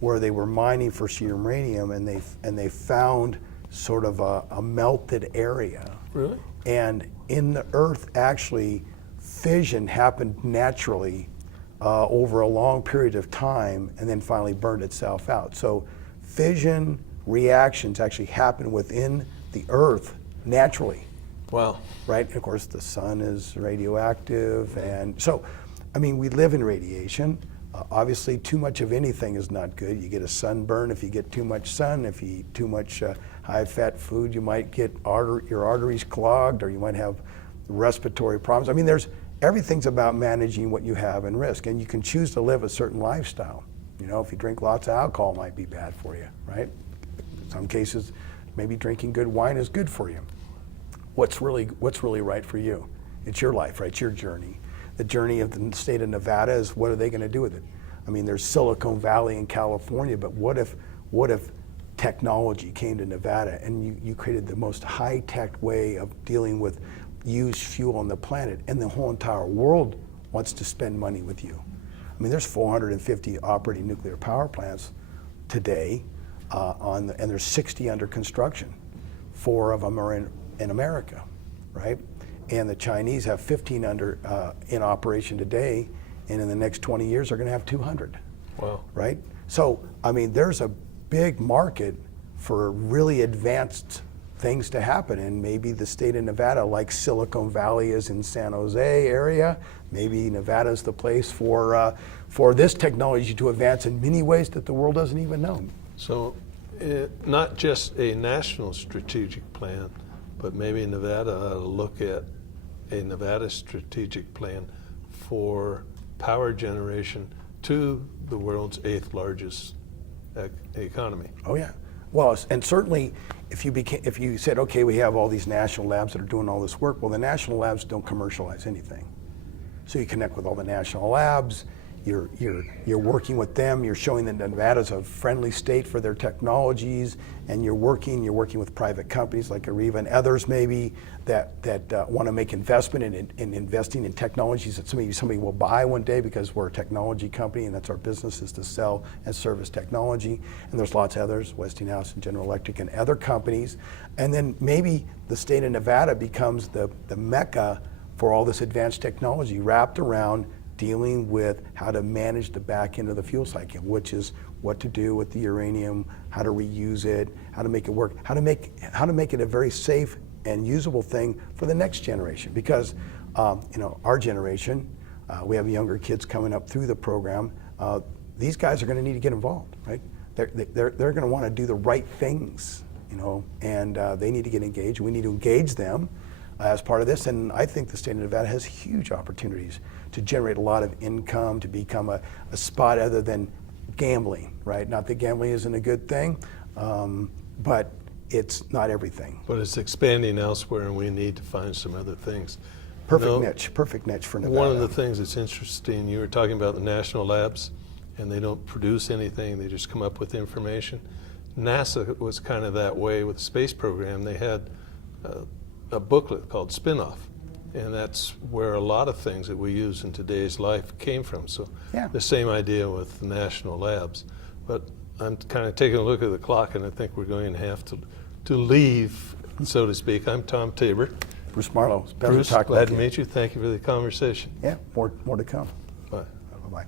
where they were mining for uranium, and they found sort of a melted area. Really? And in the earth, actually, fission happened naturally over a long period of time and then finally burned itself out. So fission reactions actually happen within the earth naturally. Wow. Right? And of course, the sun is radioactive. And so, I mean, we live in radiation. Obviously, too much of anything is not good. You get a sunburn if you get too much sun. If you eat too much high-fat food, you might get your arteries clogged, or you might have respiratory problems. I mean, everything's about managing what you have and risk, and you can choose to live a certain lifestyle. You know, if you drink lots of alcohol, it might be bad for you, right? In some cases, maybe drinking good wine is good for you. What's really right for you? It's your life, right? It's your journey. The journey of the state of Nevada is, what are they going to do with it? I mean, there's Silicon Valley in California, but what if technology came to Nevada and you created the most high-tech way of dealing with used fuel on the planet, and the whole entire world wants to spend money with you? I mean, there's 450 operating nuclear power plants today, and there's 60 under construction. 4 of them are in America, right? And the Chinese have 15 in operation today, and in the next 20 years, they're going to have 200. Wow. Right? So, I mean, there's a big market for really advanced things to happen, and maybe the state of Nevada, like Silicon Valley is in San Jose area, maybe Nevada's the place for this technology to advance in many ways that the world doesn't even know. So, not just a national strategic plan, but maybe Nevada ought to look at a Nevada strategic plan for power generation to the world's 8th largest economy. Oh yeah. Well, and certainly if you said, okay, we have all these national labs that are doing all this work, well, the national labs don't commercialize anything. So you connect with all the national labs, you're working with them, you're showing that Nevada's a friendly state for their technologies, and you're working with private companies like AREVA and others maybe that want to make investment in investing in technologies that somebody will buy one day, because we're a technology company and that's our business, is to sell and service technology. And there's lots of others, Westinghouse and General Electric and other companies. And then maybe the state of Nevada becomes the mecca for all this advanced technology wrapped around dealing with how to manage the back end of the fuel cycle, which is what to do with the uranium, how to reuse it, how to make it work, how to make it a very safe and usable thing for the next generation. Because our generation, we have younger kids coming up through the program. These guys are going to need to get involved, right? They're going to want to do the right things, and they need to get engaged. We need to engage them as part of this, and I think the state of Nevada has huge opportunities to generate a lot of income, to become a spot other than gambling, right? Not that gambling isn't a good thing, but it's not everything. But it's expanding elsewhere, and we need to find some other things. Perfect niche for Nevada. One of the things that's interesting, you were talking about the national labs, and they don't produce anything, they just come up with information. NASA was kind of that way with the space program. They had a booklet called Spinoff, and that's where a lot of things that we use in today's life came from. So yeah. The same idea with the national labs. But I'm kind of taking a look at the clock, and I think we're going to have to leave, so to speak. I'm Tom Tabor. Bruce Marlow, it's a pleasure Bruce, to talk glad with to you. meet you. Thank you for the conversation. Yeah, more to come. Bye. Bye-bye.